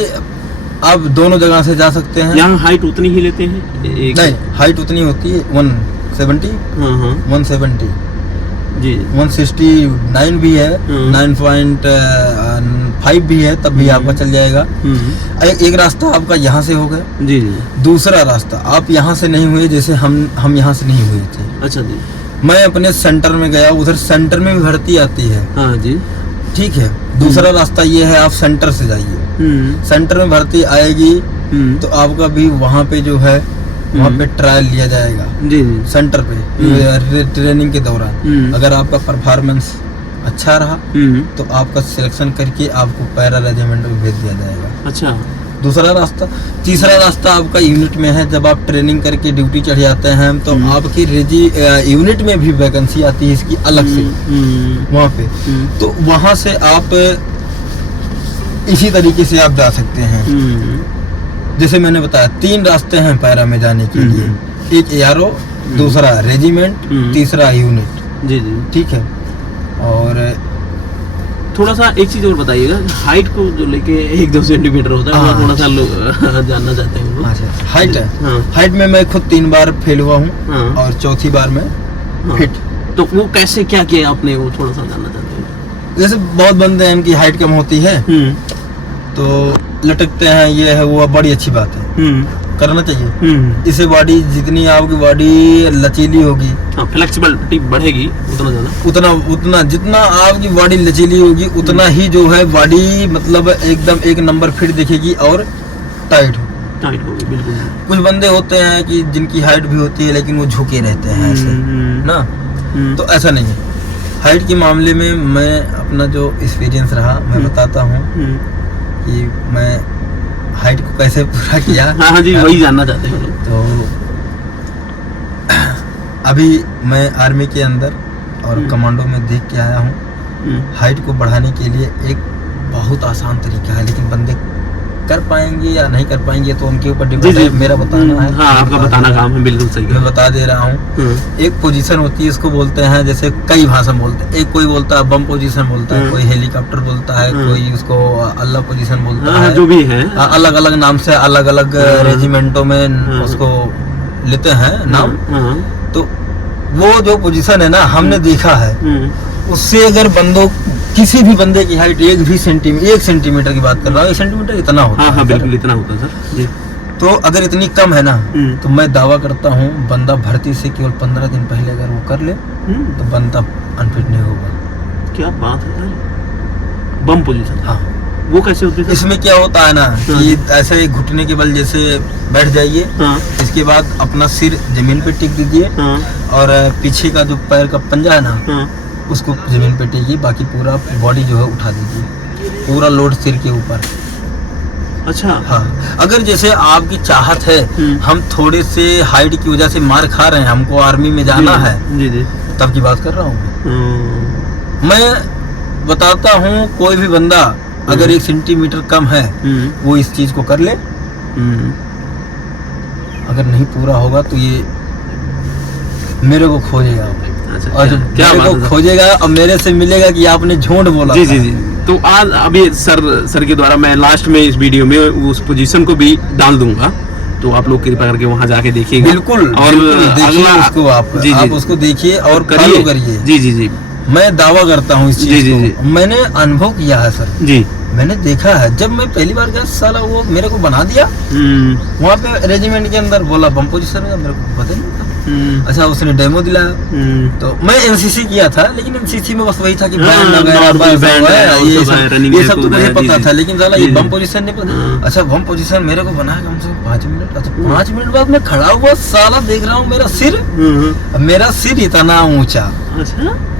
आप दोनों जगह से जा सकते हैं। यहाँ हाइट उतनी ही लेते हैं? नहीं, हाइट उतनी होती है 170, हाँ हाँ 170, जी 169 भी है, 9.5 भी है, तब भी आपका चल जाएगा। एक रास्ता आपका यहाँ से हो गया। जी जी। दूसरा रास्ता आप यहाँ से नहीं हुए, जैसे हम यहाँ से नहीं हुए थे। अच्छा जी। मैं अपने सेंटर में गया, उधर सेंटर में भी भर्ती आती है। हाँ जी। ठीक है, दूसरा रास्ता ये है, आप सेंटर से जाइए। सेंटर में भर्ती आएगी तो आपका भी वहाँ पे जो है वहाँ पे ट्रायल लिया जाएगा। जी जी। सेंटर पे ट्रेनिंग के दौरान अगर आपका परफॉर्मेंस अच्छा रहा तो आपका सिलेक्शन करके आपको पैरा रेजिमेंट में भेज दिया जाएगा। अच्छा। दूसरा रास्ता। तीसरा रास्ता आपका यूनिट में है, जब आप ट्रेनिंग करके ड्यूटी चढ़ जाते हैं तो आपकी यूनिट में भी वैकेंसी आती है इसकी अलग से वहाँ पे। तो वहाँ से आप इसी तरीके से आप जा सकते हैं। जैसे मैंने बताया 3 रास्ते हैं पैरा में जाने के लिए, एक एआरओ, दूसरा रेजिमेंट, तीसरा यूनिट। जी जी। ठीक है, और थोड़ा सा एक चीज और बताइएगा, हाइट को जो लेके 1-2 सेंटीमीटर होता है, वो थोड़ा सा लोग जानना चाहते हैं वो। हाइट है। हाँ। हाइट में मैं खुद 3 बार फेल हुआ हूँ हाँ। और चौथी बार में हाँ। फिट। तो वो कैसे क्या किया आपने, वो थोड़ा सा जानना चाहते हैं। जैसे बहुत बंदे हैं इनकी हाइट कम होती है तो लटकते हैं, ये है वो, बड़ी अच्छी बात है, करना चाहिए। इससे बॉडी, जितनी आपकी बॉडी लचीली होगी, फ्लेक्सिबिलिटी बढ़ेगी, उतना जितना आपकी बॉडी लचीली होगी उतना ही जो है बॉडी मतलब एकदम एक नंबर फिट दिखेगी और टाइट होगी। बिल्कुल। कुछ बंदे होते हैं कि जिनकी हाइट भी होती है लेकिन वो झुके रहते हैं ऐसे ना, तो ऐसा नहीं है। हाइट के मामले में मैं अपना जो एक्सपीरियंस रहा मैं बताता हूँ कि मैं हाइट को कैसे पूरा किया। हाँ जी, वही जानना चाहते हैं। तो अभी मैं आर्मी के अंदर और कमांडो में देख के आया हूँ, हाइट को बढ़ाने के लिए एक बहुत आसान तरीका है, लेकिन बंदे कर पाएंगे या नहीं कर पाएंगे तो उनके ऊपर डिपेंड है, मेरा बताना है। हाँ, आपका बताना काम है, बिल्कुल सही। मैं बता दे रहा हूँ। एक पोजीशन होती है, इसको बोलते हैं, जैसे कई भाषा बोलते हैं। एक कोई बोलता है बम पोजीशन बोलता है, कोई हेलीकॉप्टर बोलता है, कोई उसको अल्लाह पोजीशन बोलता है, जो भी है अलग अलग नाम से अलग अलग रेजिमेंटों में उसको लेते हैं नाम। तो वो जो पोजीशन है ना, हमने देखा है, उससे अगर बंदों किसी भी बंदे की हाइट 1 सेंटीमीटर की बात कर रहा हूँ, 1 सेंटीमीटर इतना होता है। हाँ, बिल्कुल इतना होता है सर जी। तो अगर इतनी कम है ना तो मैं दावा करता हूँ बंदा भर्ती से केवल 15 दिन पहले अगर वो कर ले तो बंदा अनफिट नहीं होगा। क्या बात है सर। बम पोजीशन, हाँ, वो कैसे होती है? इसमें क्या होता है ना कि ऐसे घुटने के बल जैसे बैठ जाइए, इसके बाद अपना सिर जमीन पे टिक दीजिए और पीछे का जो पैर का पंजा है ना उसको जमीन पे टिकिए, बाकी पूरा बॉडी जो है उठा दीजिए, पूरा लोड सिर के ऊपर। अच्छा। हाँ, अगर जैसे आपकी चाहत है हम थोड़े से हाइट की वजह से मार खा रहे हैं, हमको आर्मी में जाना है, जी, तब की बात कर रहा हूँ मैं बताता हूँ, कोई भी बंदा अगर 1 सेंटीमीटर कम है वो इस चीज को कर ले। अगर नहीं पूरा होगा तो ये मेरे को खोजेगा। अच्छा, और जब मेरे को खोजेगा और मेरे से मिलेगा कि आपने झूठ बोला। जी जी जी। तो आज अभी सर के द्वारा मैं लास्ट में इस वीडियो में उस पोजीशन को भी डाल दूंगा, तो आप लोग कृपया करके वहां जाके देखिएगा। बिल्कुल, और देखिए उसको, आप उसको देखिए और फॉलो करिए। जी जी जी। मैं दावा करता हूँ इस चीज को, मैंने अनुभव किया है सर जी। मैंने देखा है, जब मैं पहली बार गया साला वो मेरे को बना दिया वहाँ पे रेजिमेंट के अंदर, बोला बम पोजीशन में, मेरे को पता नहीं था। अच्छा, उसने डेमो दिलाया। तो मैं एनसीसी किया था, लेकिन एनसीसी में बस वही था कि बैंड वगैरह ये सब तो मुझे पता था, लेकिन साला ये बम पोजीशन नहीं पता। अच्छा, बम पोजीशन मेरे को बनाया कम से कम 5 मिनट। अच्छा, 5 मिनट बाद मैं खड़ा हुआ, साला देख रहा हूँ मेरा सिर इतना ऊंचा,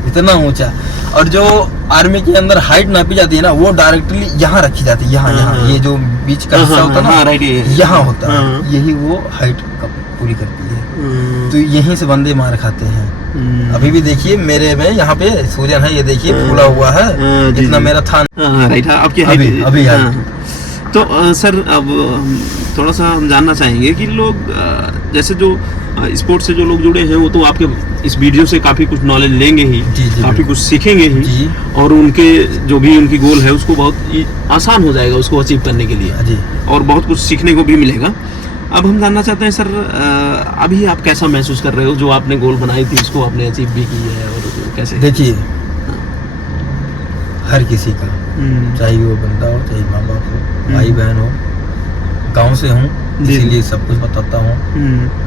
इतना ऊंचा। और जो आर्मी के अंदर हाइट नापी जाती है ना, वो डायरेक्टली यहाँ रखी जाती है, यहाँ ये जो बीच का हिस्सा होता है ना, यहाँ होता है, यही वो हाइट पूरी करती है। तो यहीं से बंदे मार खाते हैं। अभी भी देखिए मेरे में यहाँ पे सूजन है, ये देखिए फूला हुआ है, जितना मेरा था। राइट, आपकी अभी तो सर अब थोड़ा सा हम जानना चाहेंगे कि लोग जैसे जो स्पोर्ट्स से जो लोग जुड़े हैं वो तो आपके इस वीडियो से काफ़ी कुछ नॉलेज लेंगे ही, काफ़ी कुछ सीखेंगे ही, और उनके जो भी उनकी गोल है उसको बहुत आसान हो जाएगा उसको अचीव करने के लिए, और बहुत कुछ सीखने को भी मिलेगा। अब हम जानना चाहते हैं सर, अभी आप कैसा महसूस कर रहे हो, जो आपने गोल बनाई थी उसको आपने अचीव भी की है, और कैसे? देखिए हर किसी का, चाहे वो बंदा हो, चाहे माँ बाप हो, भाई बहन हो, गांव से हूँ इसीलिए सब कुछ बताता हूँ।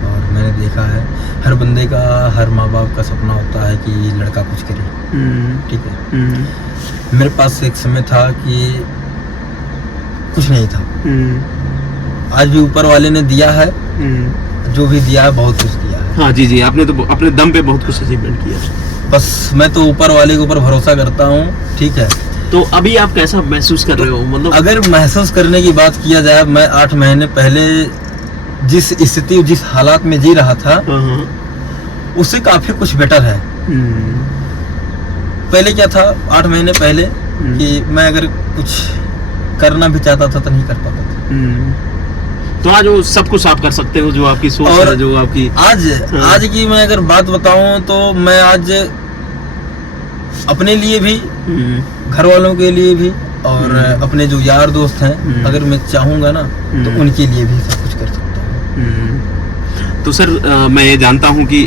और मैंने देखा है हर बंदे का, हर माँ बाप का सपना होता है कि लड़का कुछ करे, ठीक है। मेरे पास एक समय था कि कुछ नहीं था, आज भी ऊपर वाले ने दिया है, जो भी दिया है बहुत कुछ दिया है। हाँ जी, आपने तो अपने दम पे बहुत कुछ अचीवमेंट किया। बस मैं तो ऊपर वाले के ऊपर भरोसा करता हूँ, ठीक है। तो अभी आप कैसा महसूस कर रहे हो? मतलब अगर महसूस करने की बात किया जाए, मैं 8 महीने पहले जिस स्थिति, जिस हालात में जी रहा था, उससे काफी कुछ बेटर है। पहले क्या था, 8 महीने पहले कि मैं अगर कुछ करना भी चाहता था तो नहीं कर पाता था। तो आज वो सब कुछ आप कर सकते हो, जो आपकी सोच है, जो आपकी आज की मैं अगर बात बताऊं तो मैं आज अपने लिए भी, घर वालों के लिए भी, और अपने जो यार दोस्त हैं, अगर मैं चाहूंगा ना तो उनके लिए भी सब कुछ कर सकता हूँ। तो सर मैं ये जानता हूँ कि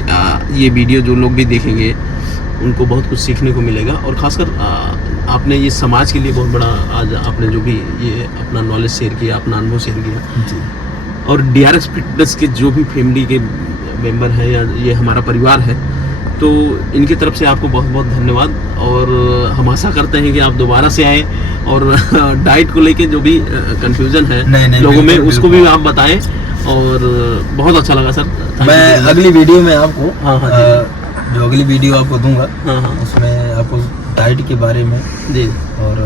ये वीडियो जो लोग भी देखेंगे उनको बहुत कुछ सीखने को मिलेगा, और खासकर आपने ये समाज के लिए बहुत बड़ा आज आपने जो भी ये अपना नॉलेज शेयर किया, अपना अनुभव शेयर किया, और DRX फिटनेस के जो भी फैमिली के मेंबर हैं या ये हमारा परिवार है, तो इनकी तरफ से आपको बहुत बहुत धन्यवाद। और हम आशा करते हैं कि आप दोबारा से आए और डाइट को लेके जो भी कंफ्यूजन है नहीं, लोगों में, उसको भी आप बताएं, और बहुत अच्छा लगा सर। मैं अगली वीडियो में आपको जो अगली वीडियो आपको दूंगा, उसमें आपको डाइट के बारे में जी और